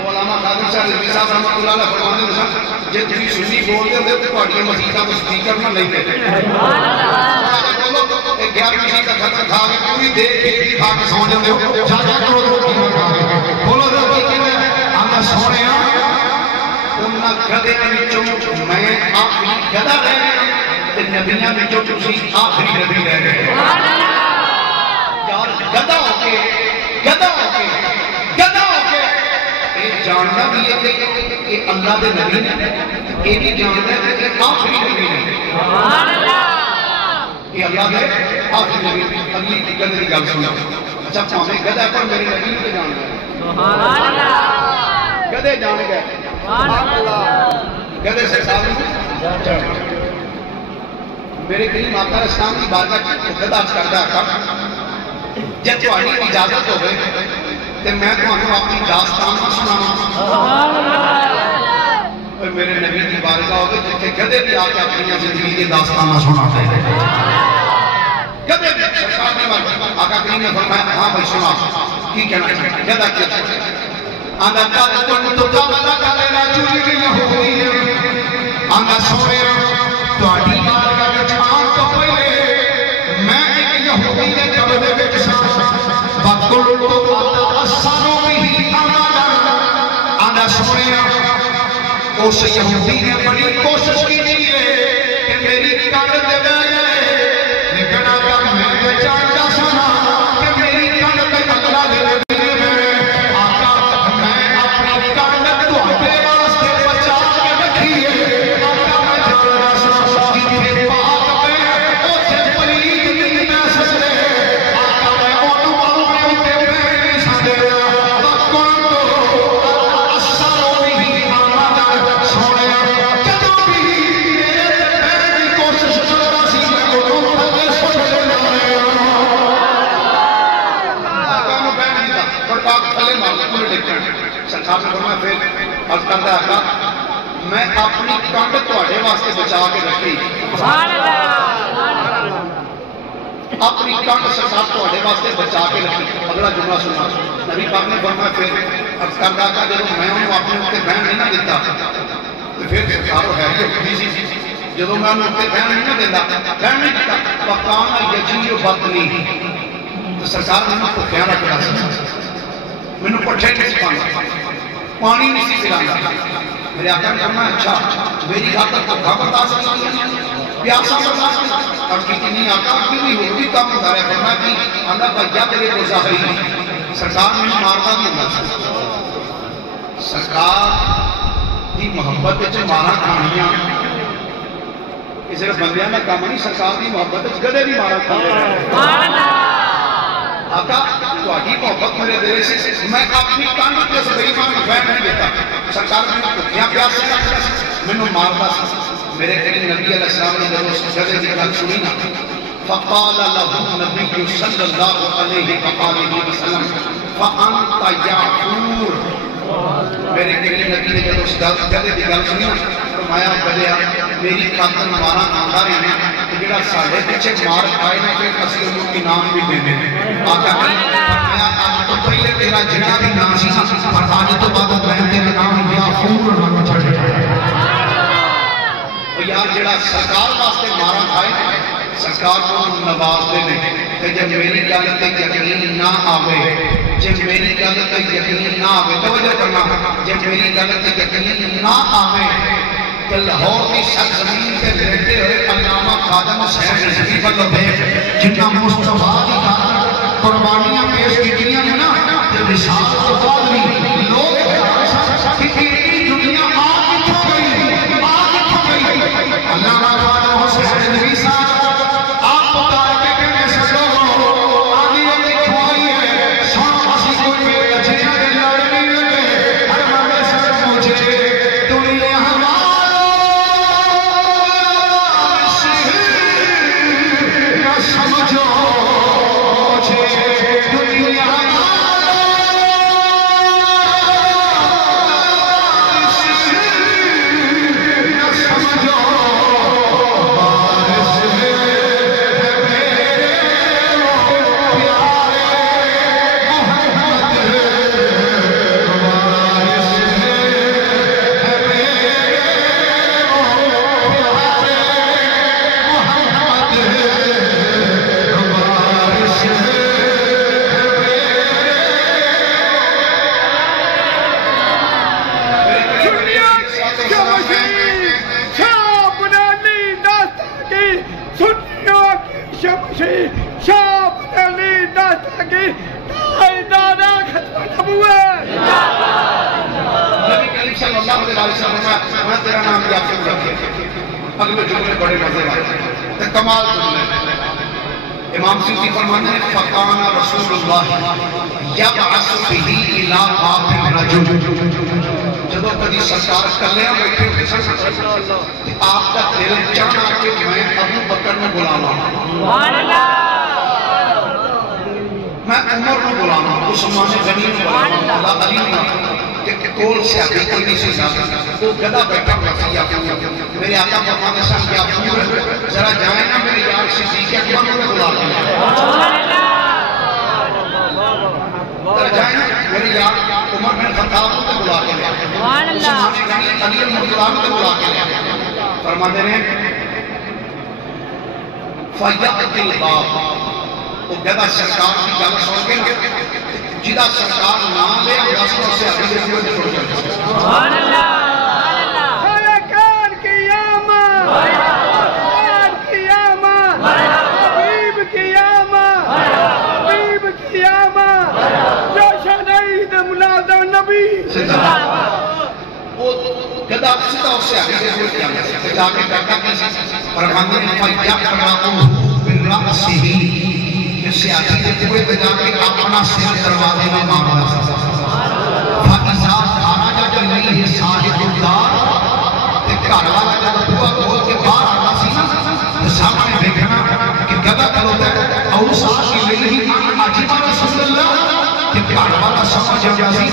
علامہ قادر صاحب رضوی صاحب رحمۃ اللہ علیہ فرماتے ہیں جے تسی سنی بولدے ہو تے تہاڈی مسیتاں کو سپیکر نہ لئی بیٹھے سبحان اللہ 11ویں کا ختم کھا کے پوری دیر کھیتی کھا کے سو جاندے ہو جاجا کرو تو بولو تو کی کہندے آندا سونیا انہاں گدیاں وچوں میں آخری گدا رہ گیا تے نبیاں وچوں تسی آخری نبی رہ گئے سبحان اللہ یار گدا ہو کے یہ جاننا بھی ہے کہ اللہ دے نبی نے یہ بھی جاننا ہے کہ آخری نبی نے سبحان اللہ یہ اللہ دے آخری نبی اگلی گدے کی گل سنو اچھا پاویں گدا پر میرے نبی کو جاننا ہے سبحان اللہ گدے جان گئے سبحان اللہ گدے سے ساتھ میرے کریم آقا اسلام کی بارگاہ کی گدا کردا تھا جب تہاڈی اجازت ہوے تے میں تمہیں اپنی داستان سناواں سبحان اللہ میرے نبی کی بارگاہ ہوگی جتنے گدے بھی آ کے اپنی زندگی کی داستان سناتے ہیں گدے بھی سرکار نے آقا کریم نے فرمایا ہاں بھائی سنا کی کہنا چاہتے گدا کیا چاہتے آندا تن تو کاملا کرے لا چوری نہیں ہوئی آندا سونے تہاڈی بارگاہ وچ آن تو پہلے میں ایک یہودی دے قبضے وچ سا بکل تو اثروں بھی آندا سونے اس یہودی نے بڑی کوشش کی ہے کہ میری کان دے گئے لیکن آقا میں چاہتا سنا کہ میری کان تے اللہ دے دے آقا میں اپنی کان تواڈے واسطے بچا کے رکھی ہے آقا میں جاننا سنا جتھے پاک میں اوتھے پلید نہیں میں سکدے آقا میں اونوں ماروں میں تے نہیں سکدے کون تو اثروں بھی سرکار نے فرمایا پھر عرض کرتا ہے آقا میں اپنی کنڈ تواڈے واسطے بچا کے رکھی سبحان اللہ اپنی کنڈ سرکار تواڈے واسطے بچا کے رکھی اگلا جملہ سنا نبی پاک نے فرمایا پھر عرض کرتا ہے جب میں انہوں اپنے اوپر بہن نہیں نہ دیتا تو پھر سرکار ہے کہ خودی سی جب میں انہوں اوپر بہن نہیں نہ دیتا بہن نہیں دیتا وقانا یجی بطنی تو سرکار نے کو خیال رکھا میں نے پٹھے نہیں پانی نہیں سی پلانا میرے آقا نے فرمایا اچھا میری خاطر بھوکا برداشت نہیں پیاسا برداشت نہیں اور کی نہیں آقا کیوں نہیں ہوگی کام گزارے فرمایا کہ اللہ بھیا تیرے کو ظاہری سرکار میں مارتا بھی ہوگا سرکار کی محبت سے مارا کھانیاں یہ صرف بندیاں میں کام نہیں سرکار کی محبت سے گدے بھی مارا کھانے آقا تواڈی محبت میرے دل سے میں اپنی کان تے زبیمان میں نہیں دیتا سرکار نے بھوکیاں پیاسے رکھدا مینوں ماردا سی میرے کریم نبی علیہ السلام نے جب اس گدے کی گل سنی نا فقال له النبي صلى الله عليه وسلم فانت يعفور میرے کریم نبی نے جب اس گدے کی گل سنی نا فرمایا گدیا میری خاطر مارا آندا رہنا جڑا ساڈے پیچھے مار کھائے نا پھر اسی انہوں انعام بھی دیندے آقا فرمایا اج تو پہلے تیرا جڑا بھی نام سی پر اج تو بعد میں تیرا نام یافور رکھ چھڑے او یار جڑا سرکار واسطے مارا کھائے سرکار کو نواز دے نے تے جب میری گل تے یقین نہ آوے جب میری گل تے یقین نہ آوے توجہ کرنا جب میری گل تے یقین نہ آوے کہ لاہور کی سرزمین پہ لیٹے ہوئے علامہ خواجہ حسین رضوی پر لبیک جنہ مصطفیٰ کی قربانیاں پیش کیتیاں ہیں نا تے رسالت کے بعد بھی لوگ کہ اتنی دنیا کتھوں گئی علامہ خواجہ حسین رضوی صاحب آپ بتا کے کہنے سے لوگوں آدھی ایک کھوائی ہے سن اسی کوئی میرے اچھیاں دے لڑے نہیں لگے ہر مرے سر مجھے دنیا سمجھو علیہ وسلم میں تیرا نام یعقوب رکھے. اگلے جملے بڑے مزے والے کمال جملے. امام سیوطی فرماتے ہیں فَقَانَ رَسُولُ اللَّهِ يَبْعَثُ بِهِ إِلَىٰ بَابِ الرَّجُلِ. جدو کدی سرکار کلیاں بیٹھے ہوئے سن آپ کا دل چاہنا کہ میں ابو بکر میں بلاواں, میں عمر میں بلاواں, عثمان غنی میں بلاواں, علی میں کہ کول سے ابھی کوئی نہیں سکتا. وہ گدہ بیٹھا رکھیا میرے آقا فرماتے ہیں کہ آپ ذرا جائیں نا میرے یار صدیق اکبر میں بلا دیں. ذرا جائیں نا میرے یار عمر بن خطاب کو بلا کے لے عثمان غنی علی مرتضی کو بلا کے لے. فرماتے ہیں فَيَأْتِ الْبَابَ. وہ گدہ سرکار کی گل سن کے جدا سرکار نام لے دس سے ابھی دے ہوئے چھوڑ جائے. سبحان اللہ. خلقان قیامت, خلقان قیامت, حبیب قیامت, حبیب قیامت, جوشن عید ملاد نبی. وہ گدہ سدا اس سے ابھی دے ہوئے قیامت جا کے کرتا کیسے فرماتے ہیں فَيَقْرَعُ بِالرَّأْسِهِ. اس سے آتی دیتے ہوئے بجا کے اپنا سر دروازے میں مارا. فَإِذَا خَرَجَ إِلَيْهِ صَاحِبُ الدَّارِ. ایک گھر والا جب ہوا کھول کے باہر آنا سی نا تو سامنے دیکھنا کہ گدہ کھلوتا ہے اوصى إِلَيْهِ عَجِبَ رسول اللہ. کہ گھر والا سمجھ گیا سی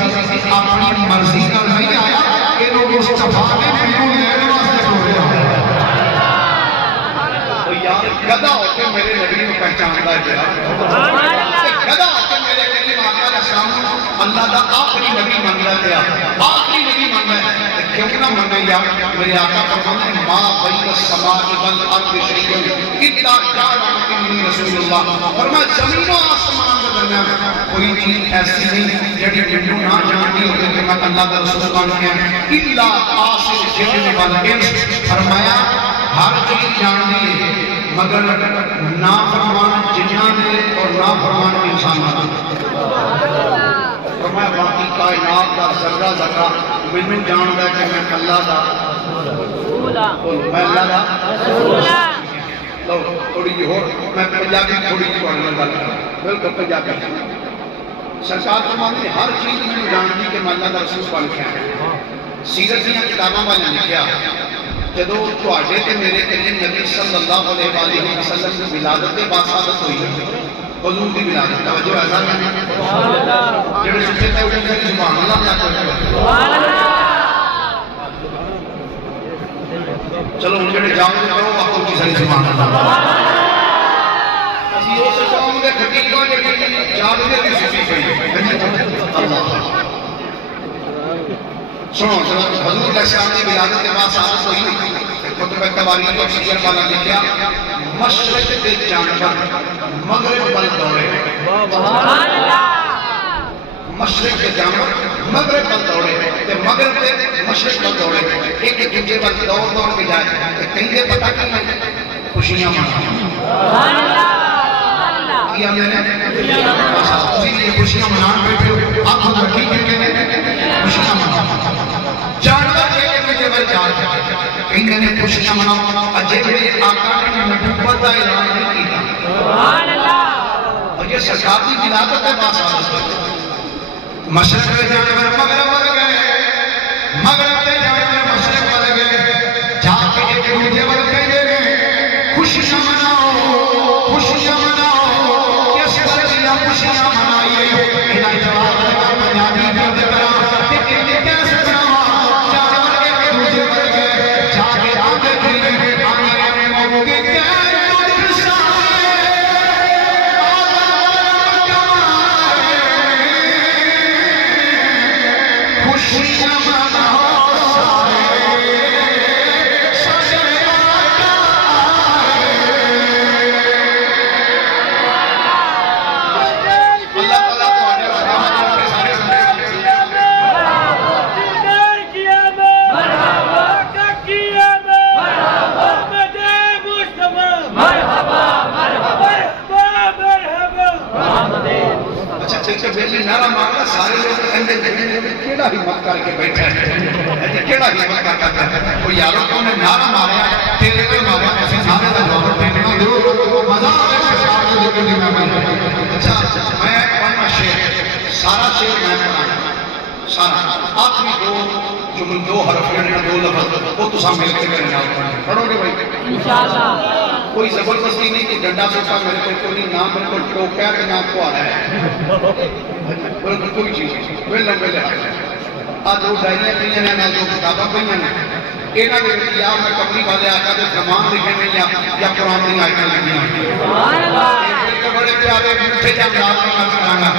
اپنی مرضی کا نہیں آیا کہ لوگ مصطفیٰ نے بالکل لینے واسطے ہو رہے ہیں. گدہ ہو کے میرے نبی کو پہچانتا ہے. گدہ ہو کے میرے نبی آقا علیہ السلام اللہ دا آخری نبی منگلا دیا, آخری نبی منگلا ہے. کیوں نہ منگے یا میرے آقا فرماتے ہیں ما بین السماء والارض شیء الا کان منی رسول اللہ. فرمایا زمین و آسمان کے درمیان کوئی چیز ایسی نہیں جڑی جنوں نہ جانتی ہو کہ میں اللہ کا رسول بن گیا الا آصل جن والانس. فرمایا ہر چیز جانتی ہے مگر نافرمان جنات اور نافرمان انسانات. فرمایا باقی کائنات کا ذرہ ذرہ میں جانتا ہے کہ میں اللہ دا میں اللہ دا لو تھوڑی جی ہو میں پنجابی تھوڑی جی پڑھنے گل بالکل پنجابی. سرکار فرماتے ہیں ہر چیز میں جانتی کہ میں اللہ دا رسول بن کے آیا. سیرت دیا کتاباں والے لکھیا جدو تواڈے تے میرے کلیم نبی صلی اللہ علیہ وسلم کی ولادت کے بعد ثابت ہوئی حضور کی ولادت. توجہ ایسا نہیں جڑے سچے تے اٹھ کے سبحان اللہ سبحان اللہ. چلو ان جڑے جاؤ کرو آپ کی ساری سبحان اللہ. اسی اس قوم دے خطیباں جڑے جاگ دے کی سچی پئی اللہ. سنو حضور علیہ السلام کی ولادت کے بعد ثابت ہوئی کتب تواریخ اور سیر والا لکھا مشرق کے جانور مغرب بل دوڑے. سبحان اللہ. مشرق کے جانور مغرب بل دوڑے تے مغرب تے مشرق بل دوڑے ایک دوسرے بل دوڑ کے جائے تے کہیں دے پتہ کہ میں خوشیاں مناؤں. سبحان اللہ. کیا میں نے خوشیاں منان بیٹھے ہو آپ خود رکھی کہ خوشیاں مناؤں. جانور ایک مجھے بل جائے انہوں نے خوشیاں مناؤں اجے میرے آقا نے نبوت کا اعلان نہیں کیا. سبحان اللہ. اور یہ سرکار کی ولادت کے بعد ثابت ہوئی. مشرق کے جانور مغرب بل گئے, مغرب کے جانور مشرق بل گئے, جا کے ایک دوسرے بل گئے خوشیاں مناؤ خوشیاں مناؤ. کس طرح خوشیاں منائیے انہیں جواب لگا پنجابی کرد کرا کہ انہیں کیسے بناوا. جانور ایک دوسرے بل گئے جا کے آگے گئے آگے موقع گئے خوشیاں مناؤ سارے سارے لوگ کہندے کیڑا ہمت کر کے بیٹھا ہے کیڑا ہمت کر کے کوئی یارو تو نے نعرہ ماریا تیرے پہ ماریا اسی نعرے کا جواب دینا دو مزہ آئے شعر کو دیکھ کے میں اچھا میں پڑھنا شعر سارا شعر میں پڑھا سارا آخری دو حرف یعنی دو لفظ وہ تو سب مل کے میرے نام پڑھو گے بھائی انشاءاللہ کوئی زبردستی نہیں کہ ڈنڈا سوچا میرے کو نہیں نام میرے کو ٹوکیا کہ نام کو آ رہا ہے کوئی چیز ویلے ویلے آج وہ ڈائریاں کہیں ہیں جو کتابیں کہیں ہیں اینا دے یا میں کبھی والے آقا دے زمان لکھے میں یا قرآن دیں آئیتیں لگی ہیں بڑے پیارے مٹھے جا نام میں کرانا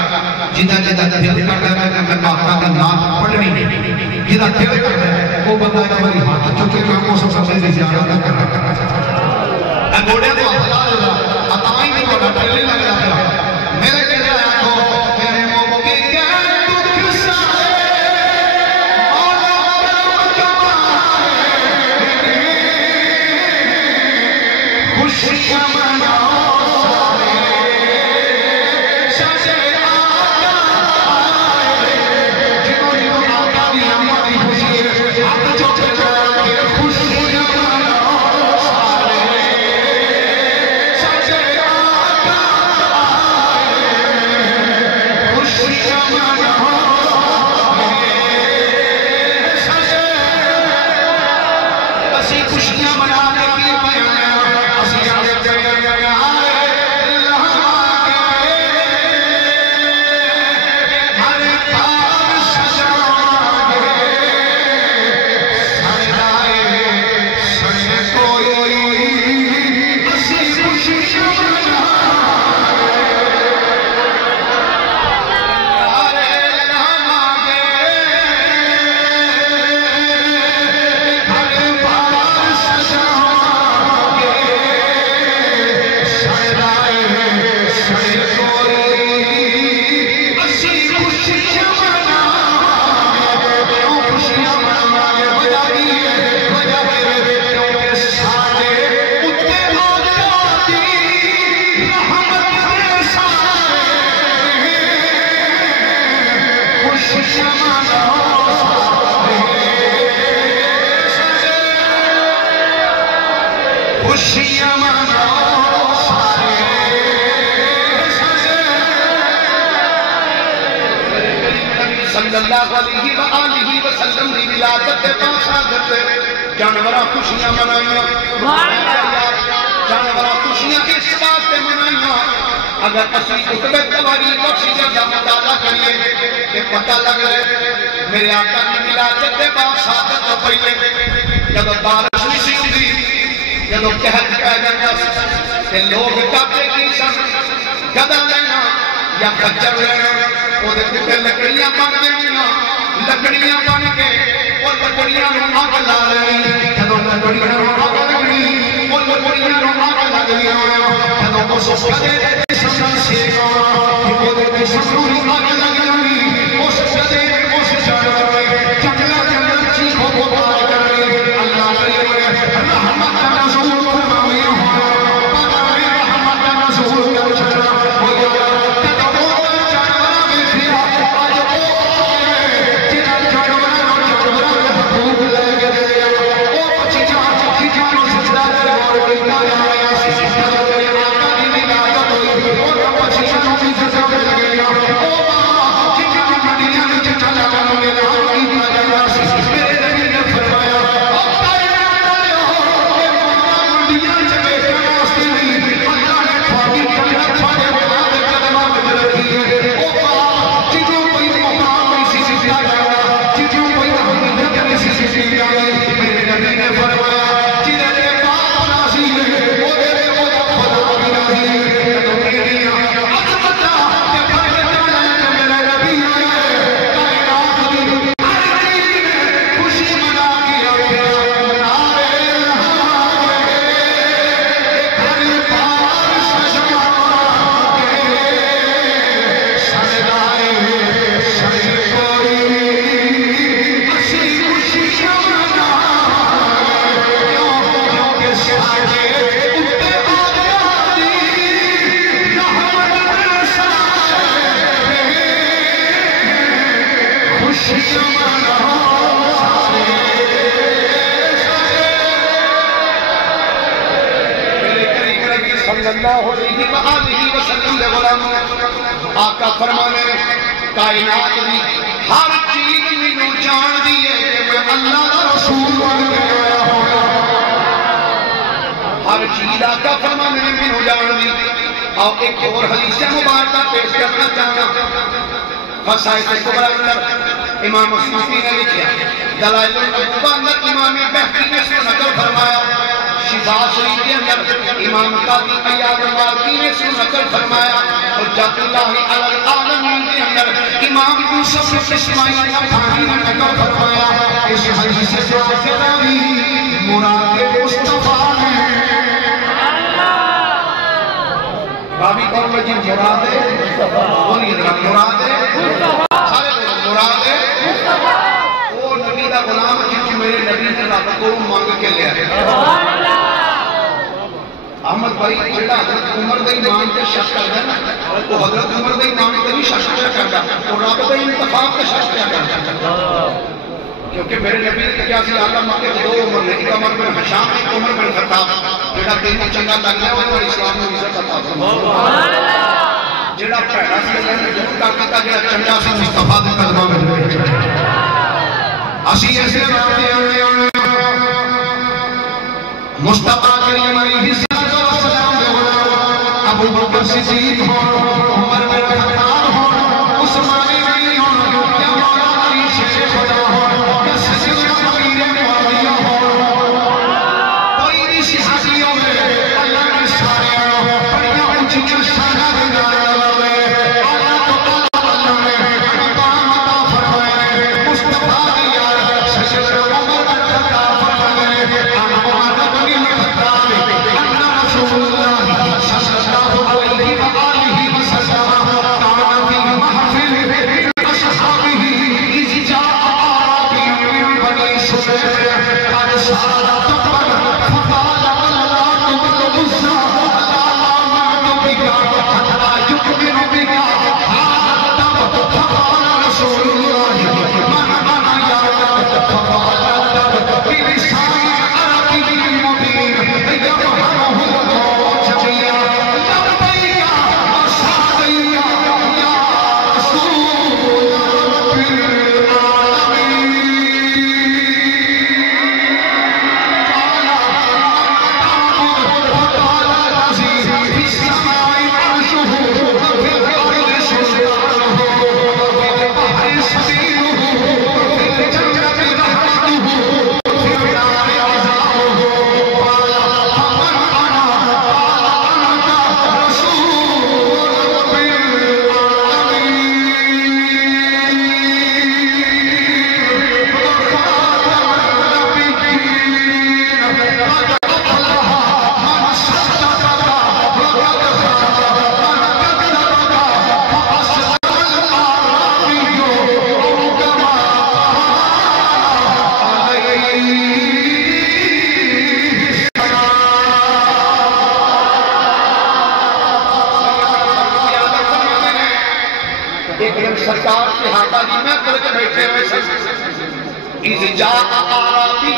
جدہ دل کر رہا ہے کہ میں آقا کا نام پڑھنی جدہ دل کر رہا ہے وہ بندہ ہے میری ہاتھ چکے میں کو سب سے زیادہ کر رہا ہے گوڑے تو احلا ہوگا اتائی نہیں ہوگا ٹھلے لگ رہا ہے میرے کہہ رہا ہے کو میرے موقع کیا دکھ سارے مولا کرم کمائے خوشیاں مناؤ سارے شجے آقا آئے جنہوں نے آقا بھی ہماری خوشی ہے ہاتھ چکے جا کے خوشیاں مناؤ سارے شجے آقا آئے خوشیاں مناؤ سارے اسی خوشیاں منانے کی بیان اسی آگے خوشیاں مناؤ سارے صلی اللہ علیہ وآلہ وسلم دی ولادت باسعادت جانوراں خوشیاں منائیاں جانوراں خوشیاں اس بات تے منائیاں اگر اسی کتب تواریخ بخشیہ کا مطالعہ کریے کہ پتہ لگ رہے میرے آقا کی ولادت باسعادت تو پہلے جب بارش نہیں ہوتی جب قحط پہ جاتا کہ لوگ کعبے کی سن گدا لینا یا خچر لینا وہ دیکھتے لکڑیاں بن گئیاں لکڑیاں بن کے اور لکڑیاں نو آگ لا لئی جب لکڑیاں نو آگ لگنی اور لکڑیاں نو آگ لگ گیا جب اس گدے دے سن سیکا وہ دیکھتے سنوری آگ لگ گئی اس گدے اس جانور چکلا جنر چیخ ہو پار کر گئی اللہ کریم رحمت رسول Oh, صلی اللہ علیہ وآلہ وسلم دے غلام آقا فرمانے کائنات دی ہر چیز میں جان دیئے کہ میں اللہ دا رسول بن گیا ہر چیز آقا فرمانے میں جان دی اور ایک اور حدیث مبارکہ پیش کرنا چاہنا فسائد کبرا اندر امام سیوطی نے لکھیا دلائل النبوہ اندر امام بہقی نے سے نقل فرمایا شفا شریف کے اندر امام قاضی عیاض الواردی نے سے نقل فرمایا حجت اللہ علی العالمین کے اندر امام یوسف اسماعیل نبھانی نے نقل فرمایا اس حدیث سے جاکراوی مراد مصطفیٰ ہے بابی کون مجھے مراد ہے بولیے ذرا مراد ہے سارے مراد ہے وہ نبی دا غلام جن میرے نبی نے رب کو مانگ کے لیا ہے احمد بھائی جڑا حضرت عمر دا ایمان تے شک کردا نا وہ حضرت عمر دا ایمان تے نہیں شک کردا وہ رب دا انتخاب تے شک کردا کیونکہ میرے نبی نے کیا سی اللہ مکے دو عمر نے ایک عمر بن حشام ایک عمر بن خطاب جڑا دین چنگا لگ گیا وہ اسلام نو عزت عطا سبحان اللہ جڑا پہلا سی اللہ نے دور کر دیتا جڑا چنگا سی مصطفیٰ دے قدماں وچ اسی ایسے رہتے مصطفیٰ کریم علیہ السلام دے غلام ابو بکر صدیق ہون عمر بن خطاب ہون عثمان غنی ہون یا مولا علی شیر خدا ہون یا سیدنا امیر معاویہ ہون کوئی بھی صحابیوں میں اللہ نے سارے بڑیاں اونچی شانہ دلایا ہوئے اللہ تو اللہ نے مقام عطا فرمائے مصطفیٰ یار سیدنا عمر بن خطاب فرمائے عمر بن خطاب ان رسول اللہ صلی اللہ علیہ وآلہ وسلم كان في محفل اصحابه اذ جاء اعرابي من بني سليم قد سال طبا فقال واللات والعزى لا آمنت بك حتى يؤمن بك هذا الطب فقال رسول الله من انا يا رب فقال الطب بلسان عربي مبين يفهمه الله جميعا لبيك وسعديك يا رسول رب العالمين قال العزيز في السماء عرشه وفي الارض سلطانه وفي البحر سبيله وفي الجنة رحمته وفي النار عذابه قال فمن انا قال انت رسول رب ایک دن سرکار کے حاضری میں کر کے بیٹھے ہوئے سن اذ جاء اعرابی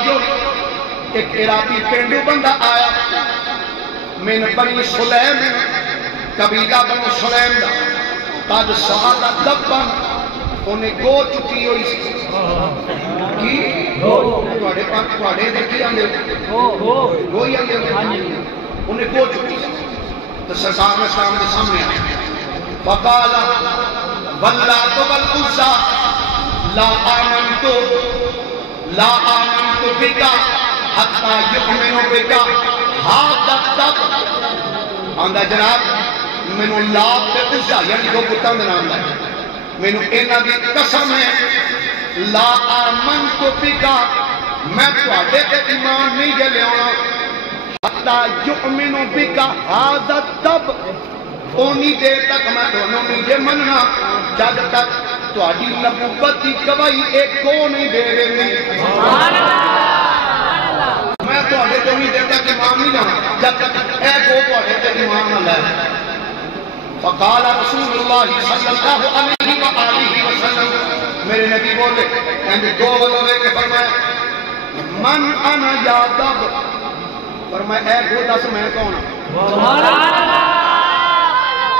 ایک عراقی پینڈو بندہ آیا من بنی سلیم قبیلہ بنی سلیم دا قد سال دبن انہیں گو چکی ہوئی سی کی توڑے پانچ توڑے دیکھی آندے گوئی آندے انہیں گو چکی سی تو سرکار میں اسلام کے سامنے آئے فقال واللات والعزى لا آمنت بك حتى يؤمن بك هذا الطب آندہ جناب مینوں لات تے عزا یعنی دو بتاں دے نام ہے مینوں انہاں دی قسم ہے لا آمنت بك میں تواڈے تے ایمان نہیں جے لیاونا حتى يؤمن بك هذا الطب اونی دیر تک میں دونوں نہیں مننا جب تک تواڈی نبوت کی گواہی ایک کو نہیں دے دینی میں تواڈے تو نہیں دیر تک ایمان نہیں لانا جب تک اے کو تواڈے تے ایمان نہ لے فقال رسول اللہ صلی اللہ علیہ وآلہ وسلم میرے نبی بولے کہنے دو بولو لے کے فرمایا من انا یا دب فرمایا اے گو دس میں کون سبحان اللہ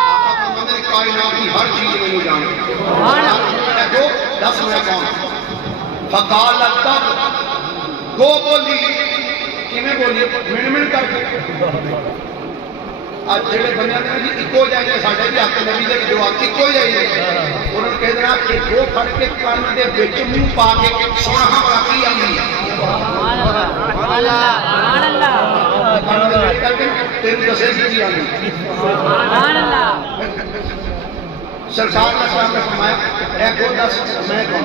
آقا فرمانے کائنات کی ہر چیز میں جانے اے گو دس میں کون فقال دب گو بولی کیویں بولی من کر کے آج جڑے بنیا نے جی اکو جائے گا ساڈے بھی آتے نبی دے جواب اکو جائے گا انہوں نے کہہ دینا کہ وہ پھڑ کے کان دے وچ منہ پا کے سونا ہمارا کی آئی سبحان اللہ سبحان اللہ کان دے وچ کر کے تیری دسے کی آئی سبحان اللہ سرکار نے سلام نے فرمایا اے کو دس میں کون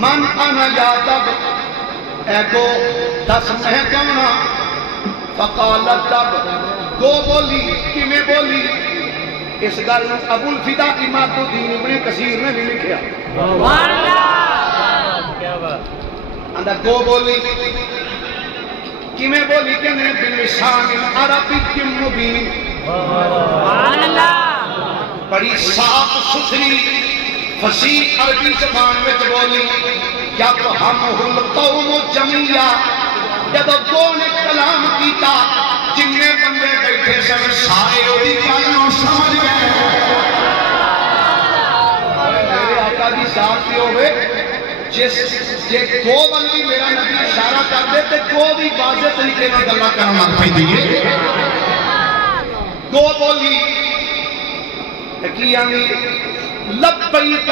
من انا یا تب اے کو دس میں کون فقال تب گو بولی کیویں بولی اس گل ابو الفدا امام الدین ابن کثیر نے بھی لکھیا سبحان اللہ کیا بات اندر گو بولی کیویں بولی کہنے بلسان عربی مبین سبحان اللہ بڑی صاف ستھری فصیح عربی زبان میں بولی یا تو ہم القوم جمیعہ جب دو نے کلام کیتا جننے بندے بیٹھے سن سارے وہی گلوں سمجھ گئے میرے آقا دی ذات پہ ہوئے جس جے دو بندی میرا نبی اشارہ کر دے تے دو بھی واضح طریقے میں گلاں کرنا لگ پئی دو بولی کی یعنی لبیک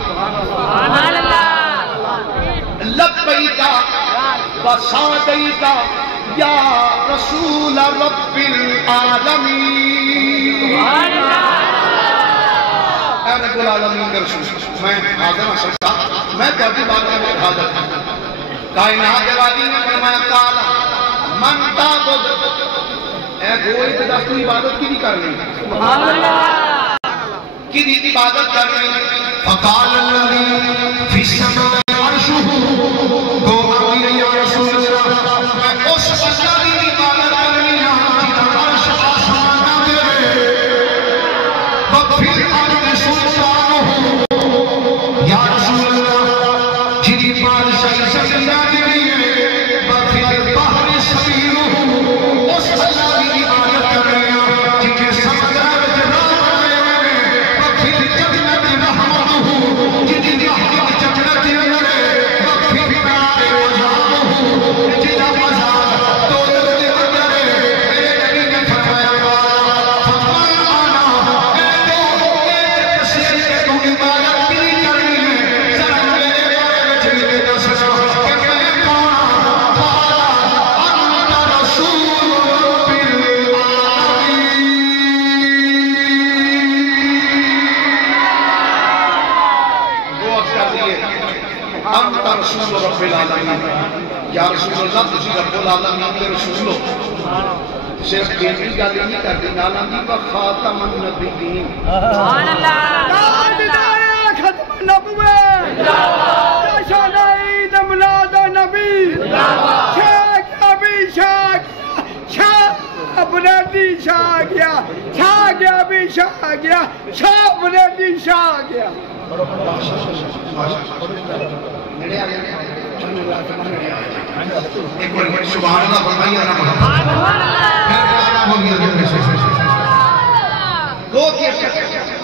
سبحان اللہ لبیک وسعدیک یا رسول رب العالمین سبحان اللہ اے رب العالمین کے رسول میں حاضر ہوں سرکار میں تہاڈی بات میں حاضر ہوں کائنات والی نے فرمایا تعالی من تعبد اے کوئی تے تو عبادت کی نہیں کرنی سبحان اللہ کی عبادت کرنی فقال الذي في السماء عرشه گو آمین یا رسول اللہ میں اس بندہ کی عبادت کرنی ہوں جنہاں عرش آسمان دے وفر ارض سلطانہ یا رسول اللہ جنہی بادشاہی سزا دی وفر بحر سبیرہ اس اللہ کی عبادت کرنی ہوں جنہی سمندر رسول رب العالمین یا رسول اللہ تجھے رب العالمین کے رسول ہو صرف بیٹی کا نہیں کرتے نالندی کا خاتم النبیین سبحان اللہ تاجدار ختم نبوت جشن عید میلاد نبی شاہ ابھی شاہ بنیادی شاہ گیا بھی شاہ گیا شاہ بنیادی شاہ گیا ایک بار سبحان اللہ فرمائیے دو کیسے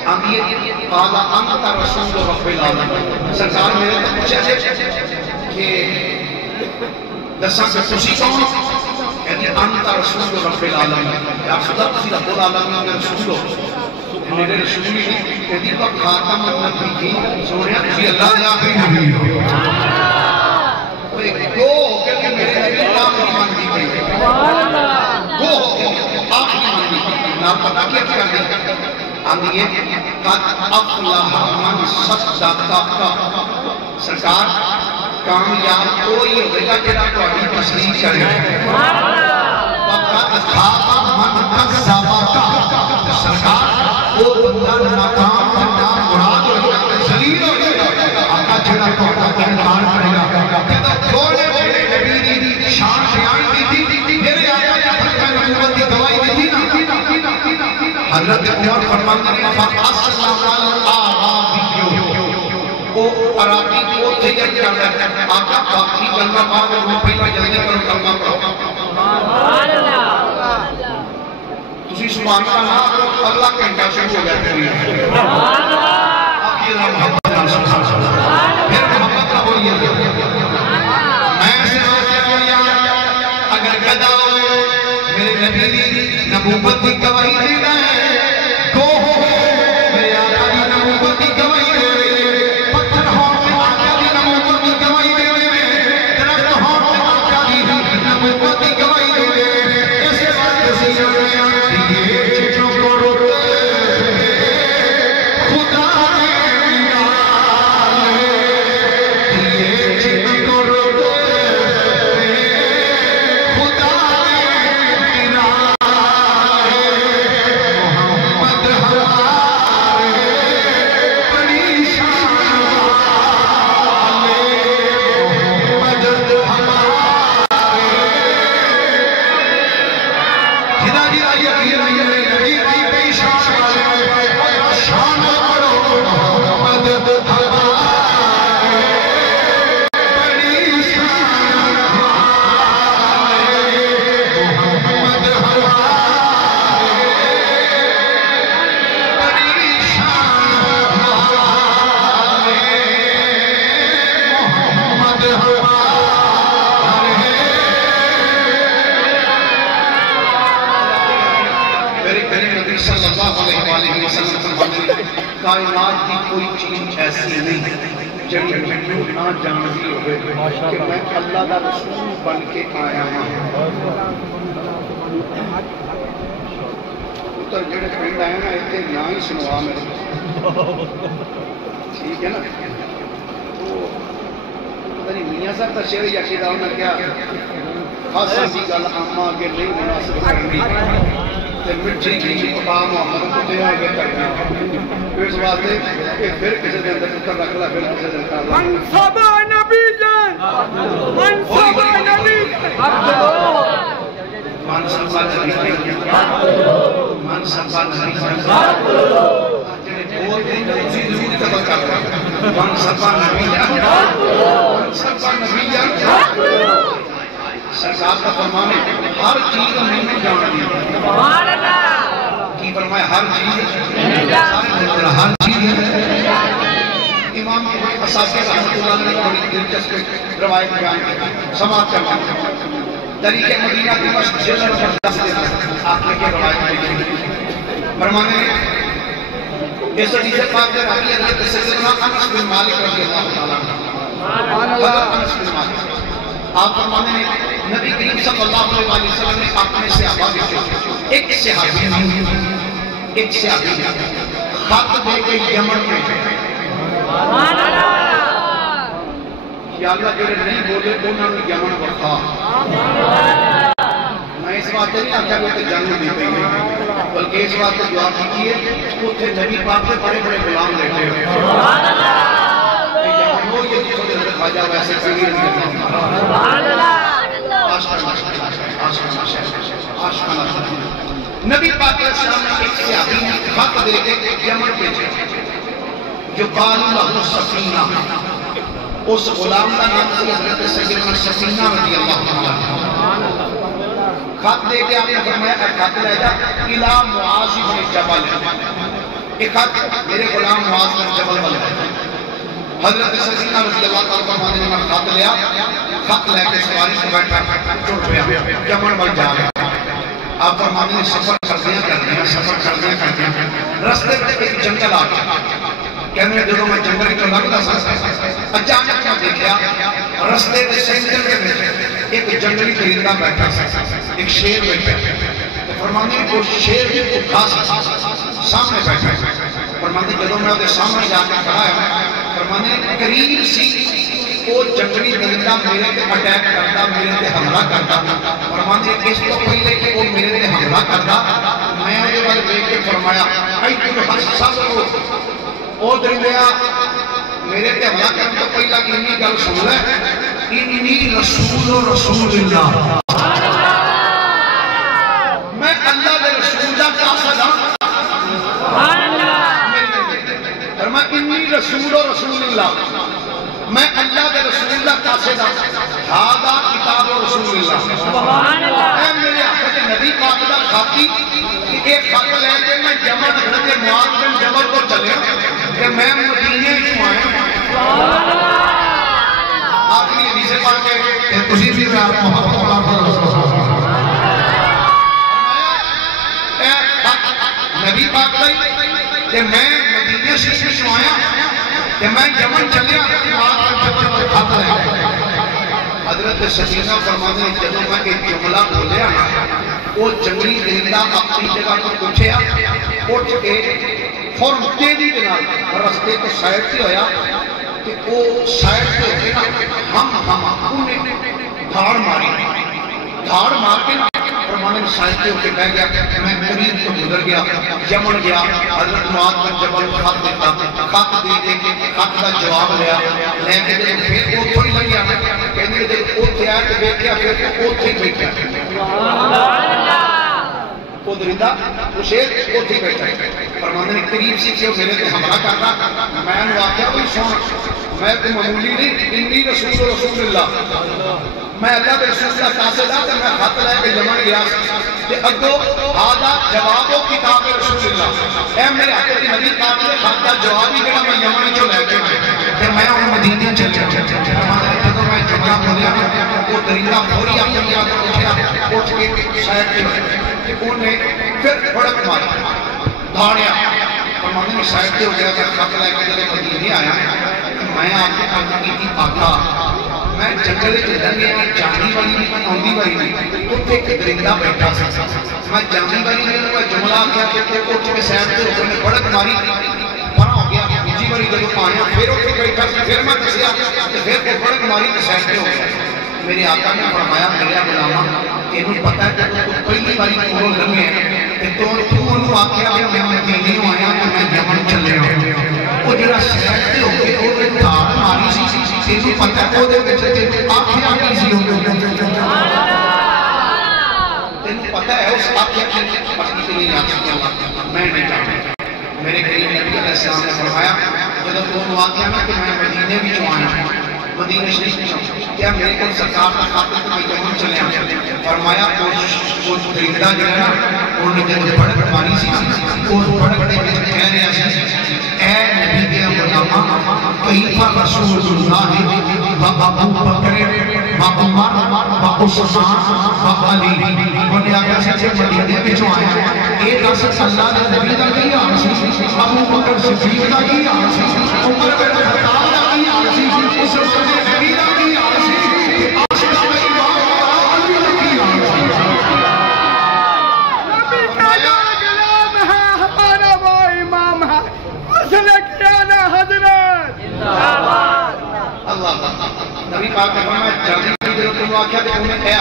آمین قالا انت رسول رب العالمین سرکار میرے تو پوچھے تھے کہ دساں سے خوشی کون یعنی انت رسول رب العالمین یا خدا تسی رب العالمین کے رسول ہو میرے رسول ہی کہتی تو خاتم النبیین سنیا تسی اللہ نے آخری نبی ہو گو کہ میرے نبی آخری مانگی گئی گو آخری مانگی نام پتا کیا کیا گئی آنگیے قد افلح من صدق سرکار کامیاب کوئی ہوئے گا جنہا تو ابھی تصدیق کرے وقت خواب من کذبا سرکار وہ بندہ ناکام بندہ مراد ہو جائے ذلیل ہو جائے آقا جنہا تو اپنا انکار کرے گا کہ تھوڑے بڑے نبی دی شان بیان کی تھی میرے آقا یا ختم نبوت کی گواہی دی تھی حضرت عمر فرماتے ہیں فَأَسْلَمَ الْأَعْرَابِيُّ وہ عرابی کو تیار کرتا ہے آقا باقی کلمہ پاک وہ پہلا جلدی کرو کلمہ پڑھو سبحان اللہ تسی سبحان اللہ اگلا گھنٹہ شروع ہو گیا کریے سبحان اللہ آخر محمد پھر محمد کا بولیے میں سے اگر گدا ہوئے میرے نبی دی نبوت کی گواہی دے رہے ہیں گو ہو میرے آقا دی نبوت کی گواہی دے رہے ہیں پتھر ہو میں آقا دی نبوت کی گواہی دے رہے ہیں درخت ہو میں آقا دی نبوت کی گواہی دے رہے ہیں اسے بات کسی میں یہ جو کو روتے خدا کائنات کی کوئی چیز ایسی نہیں جب میں نہ جانتی ہوئے کہ میں اللہ کا رسول بن کے آیا ہوں پتر جڑے پنڈ آئے نا اتنے نہ ہی سنوا میرے ٹھیک ہے نا تو پتہ نہیں میاں صاحب کا شعر یا کہا ہونا کیا خاصا بھی گل عامہ آگے نہیں مناسب کرنی مٹھی کی پتا محمد کو دیا گیا کرنا اس واسطے کہ پھر کسی دن اندر پتر رکھ لا پھر کسی دن کر لا منصب نبی جان منصب نبی منصب نبی منصب نبی بولتے ہیں اسی ضرور قبل کر رہا منصب نبی منصب نبی سرکار کا فرمان ہے ہر چیز نہیں جانتی سبحان اللہ کی فرمایا ہر چیز ہر چیز امام اساکر رحمت اللہ نے بڑی دلچسپ روایت بیان کی سماعت کرنا طریقہ مدینہ کی مسجد نمبر 10 کے آخر کی روایت کی فرمانے اس حدیث پاک کے راوی حضرت سیدنا انس بن مالک رضی اللہ تعالیٰ حضرت انس بن مالک آپ فرمانے ہیں نبی کریم صلی اللہ علیہ وسلم نے اپنے صحابہ کے ایک صحابی خط دے کے یمن میں یا اللہ جو نہیں بولے انہوں نے یمن وقتا میں اس بات نہیں آتا کہ وہ جنگ دی گئی بلکہ اس بات کو جواب دیجیے اتنے نبی پاک سے بڑے بڑے غلام بیٹھے ہوئے خواجہ ویسے کبھی نبی پاک علیہ السلام نے ایک صحابی خط دے کے یمن بھیجے جو قال له سفینہ اس غلام کا نام تھی حضرت سیدنا سفینہ رضی اللہ عنہ خط دے کے آپ نے فرمایا کہ خط لے جا الی معاذ بن جبل ایک خط میرے غلام معاذ بن جبل والے حضرت سیدنا رضی اللہ عنہ نے خط لیا خط لے کے سواری سے بیٹھا چڑھ گیا یمن بن جا گیا آپ فرماتے ہیں سفر کر دیا رستے میں ایک جنگل آ گیا کہنے جب میں جنگل کو لگتا سا اچانک میں دیکھا رستے میں سینٹر کے بیٹھے ایک جنگلی پرندہ بیٹھا ایک شیر بیٹھا فرماتے ہیں وہ شیر کے خاص سامنے بیٹھا فرماتے ہیں جب میں اسے سامنے جا کے کھڑا ہے فرماتے ہیں قریب سی وہ جنگلی پرندہ میرے پہ اٹیک کرتا میرے پہ حملہ کرتا فرماتے ہیں اس کو پہلے کہ وہ میرے پہ حملہ کرتا میں یہ بات دیکھ کے فرمایا اے تم ہر سب کو او درندیا میرے پہ حملہ کرنے تو پہلا کہ انی گل سن لے انی رسول اللہ میں اللہ دے رسول دا قاصد ہوں فرمایا انی رسول اللہ اللہ کاسے دا ہادا کتاب رسول اللہ سبحان اللہ اے میرے آقا کے نبی پاک دا خاکی ایک خط لے کے میں جمع حضرت معاذ بن جبل کو چلے کہ میں مدینے کیوں آیا آخری حدیث پاک ہے تسی بھی محبت اللہ پر رسول نبی پاک لائی کہ میں مدینے سے کیوں آیا کہ میں یمن چلیا حضرت سکینہ فرماتے ہیں جب میں ایک جملہ بولیا وہ جنگلی درندہ اپنی جگہ پر پوچھیا اٹھ کے فوراً تیزی کے نال رستے کو سائڈ سے ہویا کہ وہ سائڈ سے ہوتے نا ہم انہیں دھاڑ مار کے فرمانے میں سائڈ سے ہوتے بہ گیا میں قریب کو گزر گیا یمن گیا حضرت معاذ بن جبل خط دیتا خط دے کے خط کا جواب لیا لے کے دے پھر وہ تھوڑی لگ گیا کہنے دے اوتھے آیا کہ بیٹھیا پھر اوتھے بیٹھیا وہ درندہ وہ شیر اوتھے بیٹھا فرمانے نے قریب سے کہ میرے تے حملہ کرنا میں نے واقعہ کوئی سن میں کوئی معمولی نہیں انی رسول اللہ میں اللہ کے رسول اللہ کاسے دا کہ میں خط لے کے یمن گیا کہ اگو آدھا جواب و کتاب رسول اللہ اے میرے حق کی نبی پاک نے خط کا جواب ہی کہا میں یمن چو لے کے کہ میں ان مدینے چلے جب میں جملہ بولیا وہ درندہ فوری اپنی آگے اٹھ کے شاید کہ انہیں پھر بڑک مارا دھاڑیا فرمانے میں شاید کے ہو گیا کہ خط لے کے جلے مدینے آیا میں آپ کے خط کی تھی آقا میں جنگل کے لنگے میں جانی والی نہیں آندی والی نہیں اٹھے ایک درندہ بیٹھا میں جانی والی نہیں میں جملہ کیا کہ اٹھ کے سیڈ سے اوپر نے بڑک ماری پرا ہو گیا بیجی والی جب آیا پھر اٹھ کے بیٹھا پھر میں دسیا پھر بڑک ماری تو سیڈ سے ہو گیا میرے آقا نے فرمایا میرا غلامہ انہوں پتہ ہے کہ تو پہلی باری پوروں لنگے ہیں تو انہوں آکھیا کہ میں مدینے ہوں آیا کہ میں یمن چلے ہوں وہ جڑا سیڈ سے ہو کے وہ دھاڑ ماری سی تینوں پتہ ہے وہ دے وچ تے آکھیا کی سی تینوں پتہ ہے اس آکھیا کی پتہ نہیں آکھیا میں نہیں جانتا میرے قریب نبی علیہ السلام نے فرمایا جب وہ آکھیا نا کہ میں مدینے بھی آیا مدینے شریف کیا میرے کو سرکار کا خاطر میں یمن چلے آیا فرمایا وہ درندہ جو ہے نا انہوں نے جب بڑک ماری سی وہ بڑک دے وچ کہہ رہا سی اے نبی کے غلامہ کیف رسول اللہ و ابو بکر و عمر و عثمان و علی انہوں نے آگیا سے مدینے وچ آیا اے دس اللہ دے نبی دا کی حال سی ابو بکر صدیق دا کی حال سی عمر بن خطاب دا کی حال سی عثمان دے نبی دا کی حال سی نبی پاک نے فرمایا جلدی جب تم آکھیا کہ تمہیں کیا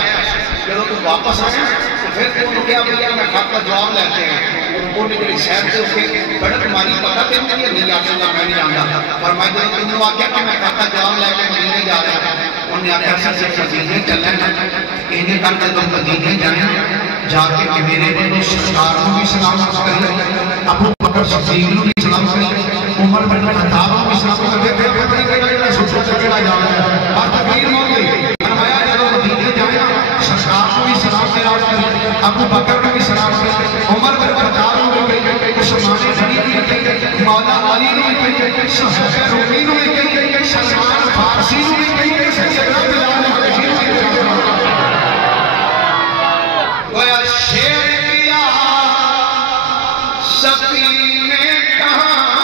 جب تم واپس آئے تو پھر تم کیا بھیا میں خط کا جواب لیتے ہیں انہوں نے جب شہر سے اسے بڑک ماری پتہ تے نہیں آکھا اللہ میں نہیں جانتا فرمایا جب تم آکھیا کہ میں خط کا جواب لے کے مدینے جا رہا ہوں انہوں نے آکھیا سے مدینے چلیں انہیں کر کے تم مدینے جائیں جا کے میرے نے سرکار کو بھی سلامت کریں ابو بکر صدیق کو بھی سلامت کریں عمر بن خطاب کو بھی سلامت کریں سوچو چکڑا جا رہا ہے اور تقریر ہو گئی فرمایا جب مدینے جائیں سرکار کو بھی سلام کریں ابو بکر کو بھی سلام کریں عمر بن خطاب کو بھی کہیں عثمان غنی کو بھی کہیں مولا علی کو بھی کہیں صحابہ رومی کو بھی کہیں سلمان فارسی کو بھی کہیں سیدنا بلال حبشی کو بھی کہیں گویا شیر کیا سفینے کہاں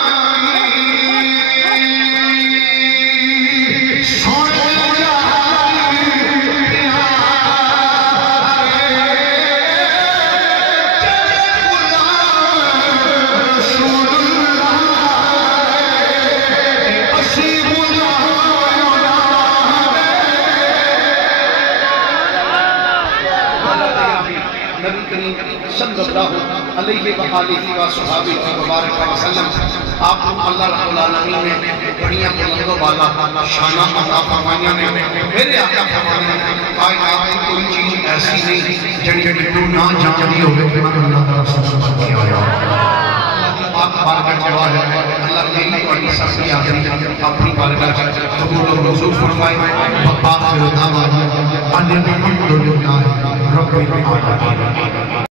صلی اللہ علیہ وآلہ وصحابہ وبارک وسلم آپ کو اللہ رب العالمین نے بڑیاں بلند و بالا شانہ عطا فرمائیاں نے میرے آقا فرمانے کائنات کی کوئی چیز ایسی نہیں جڑی تو نہ جان دی ہوگی کہ میں اللہ کا رسول بن کے آیا پاک بارگاہ جواب ہے اللہ میری اور عیسیٰ کی آخری اپنی بارگاہ قبول و منظور فرمائے وآخر دعوانا ان الحمد للہ رب العالمین.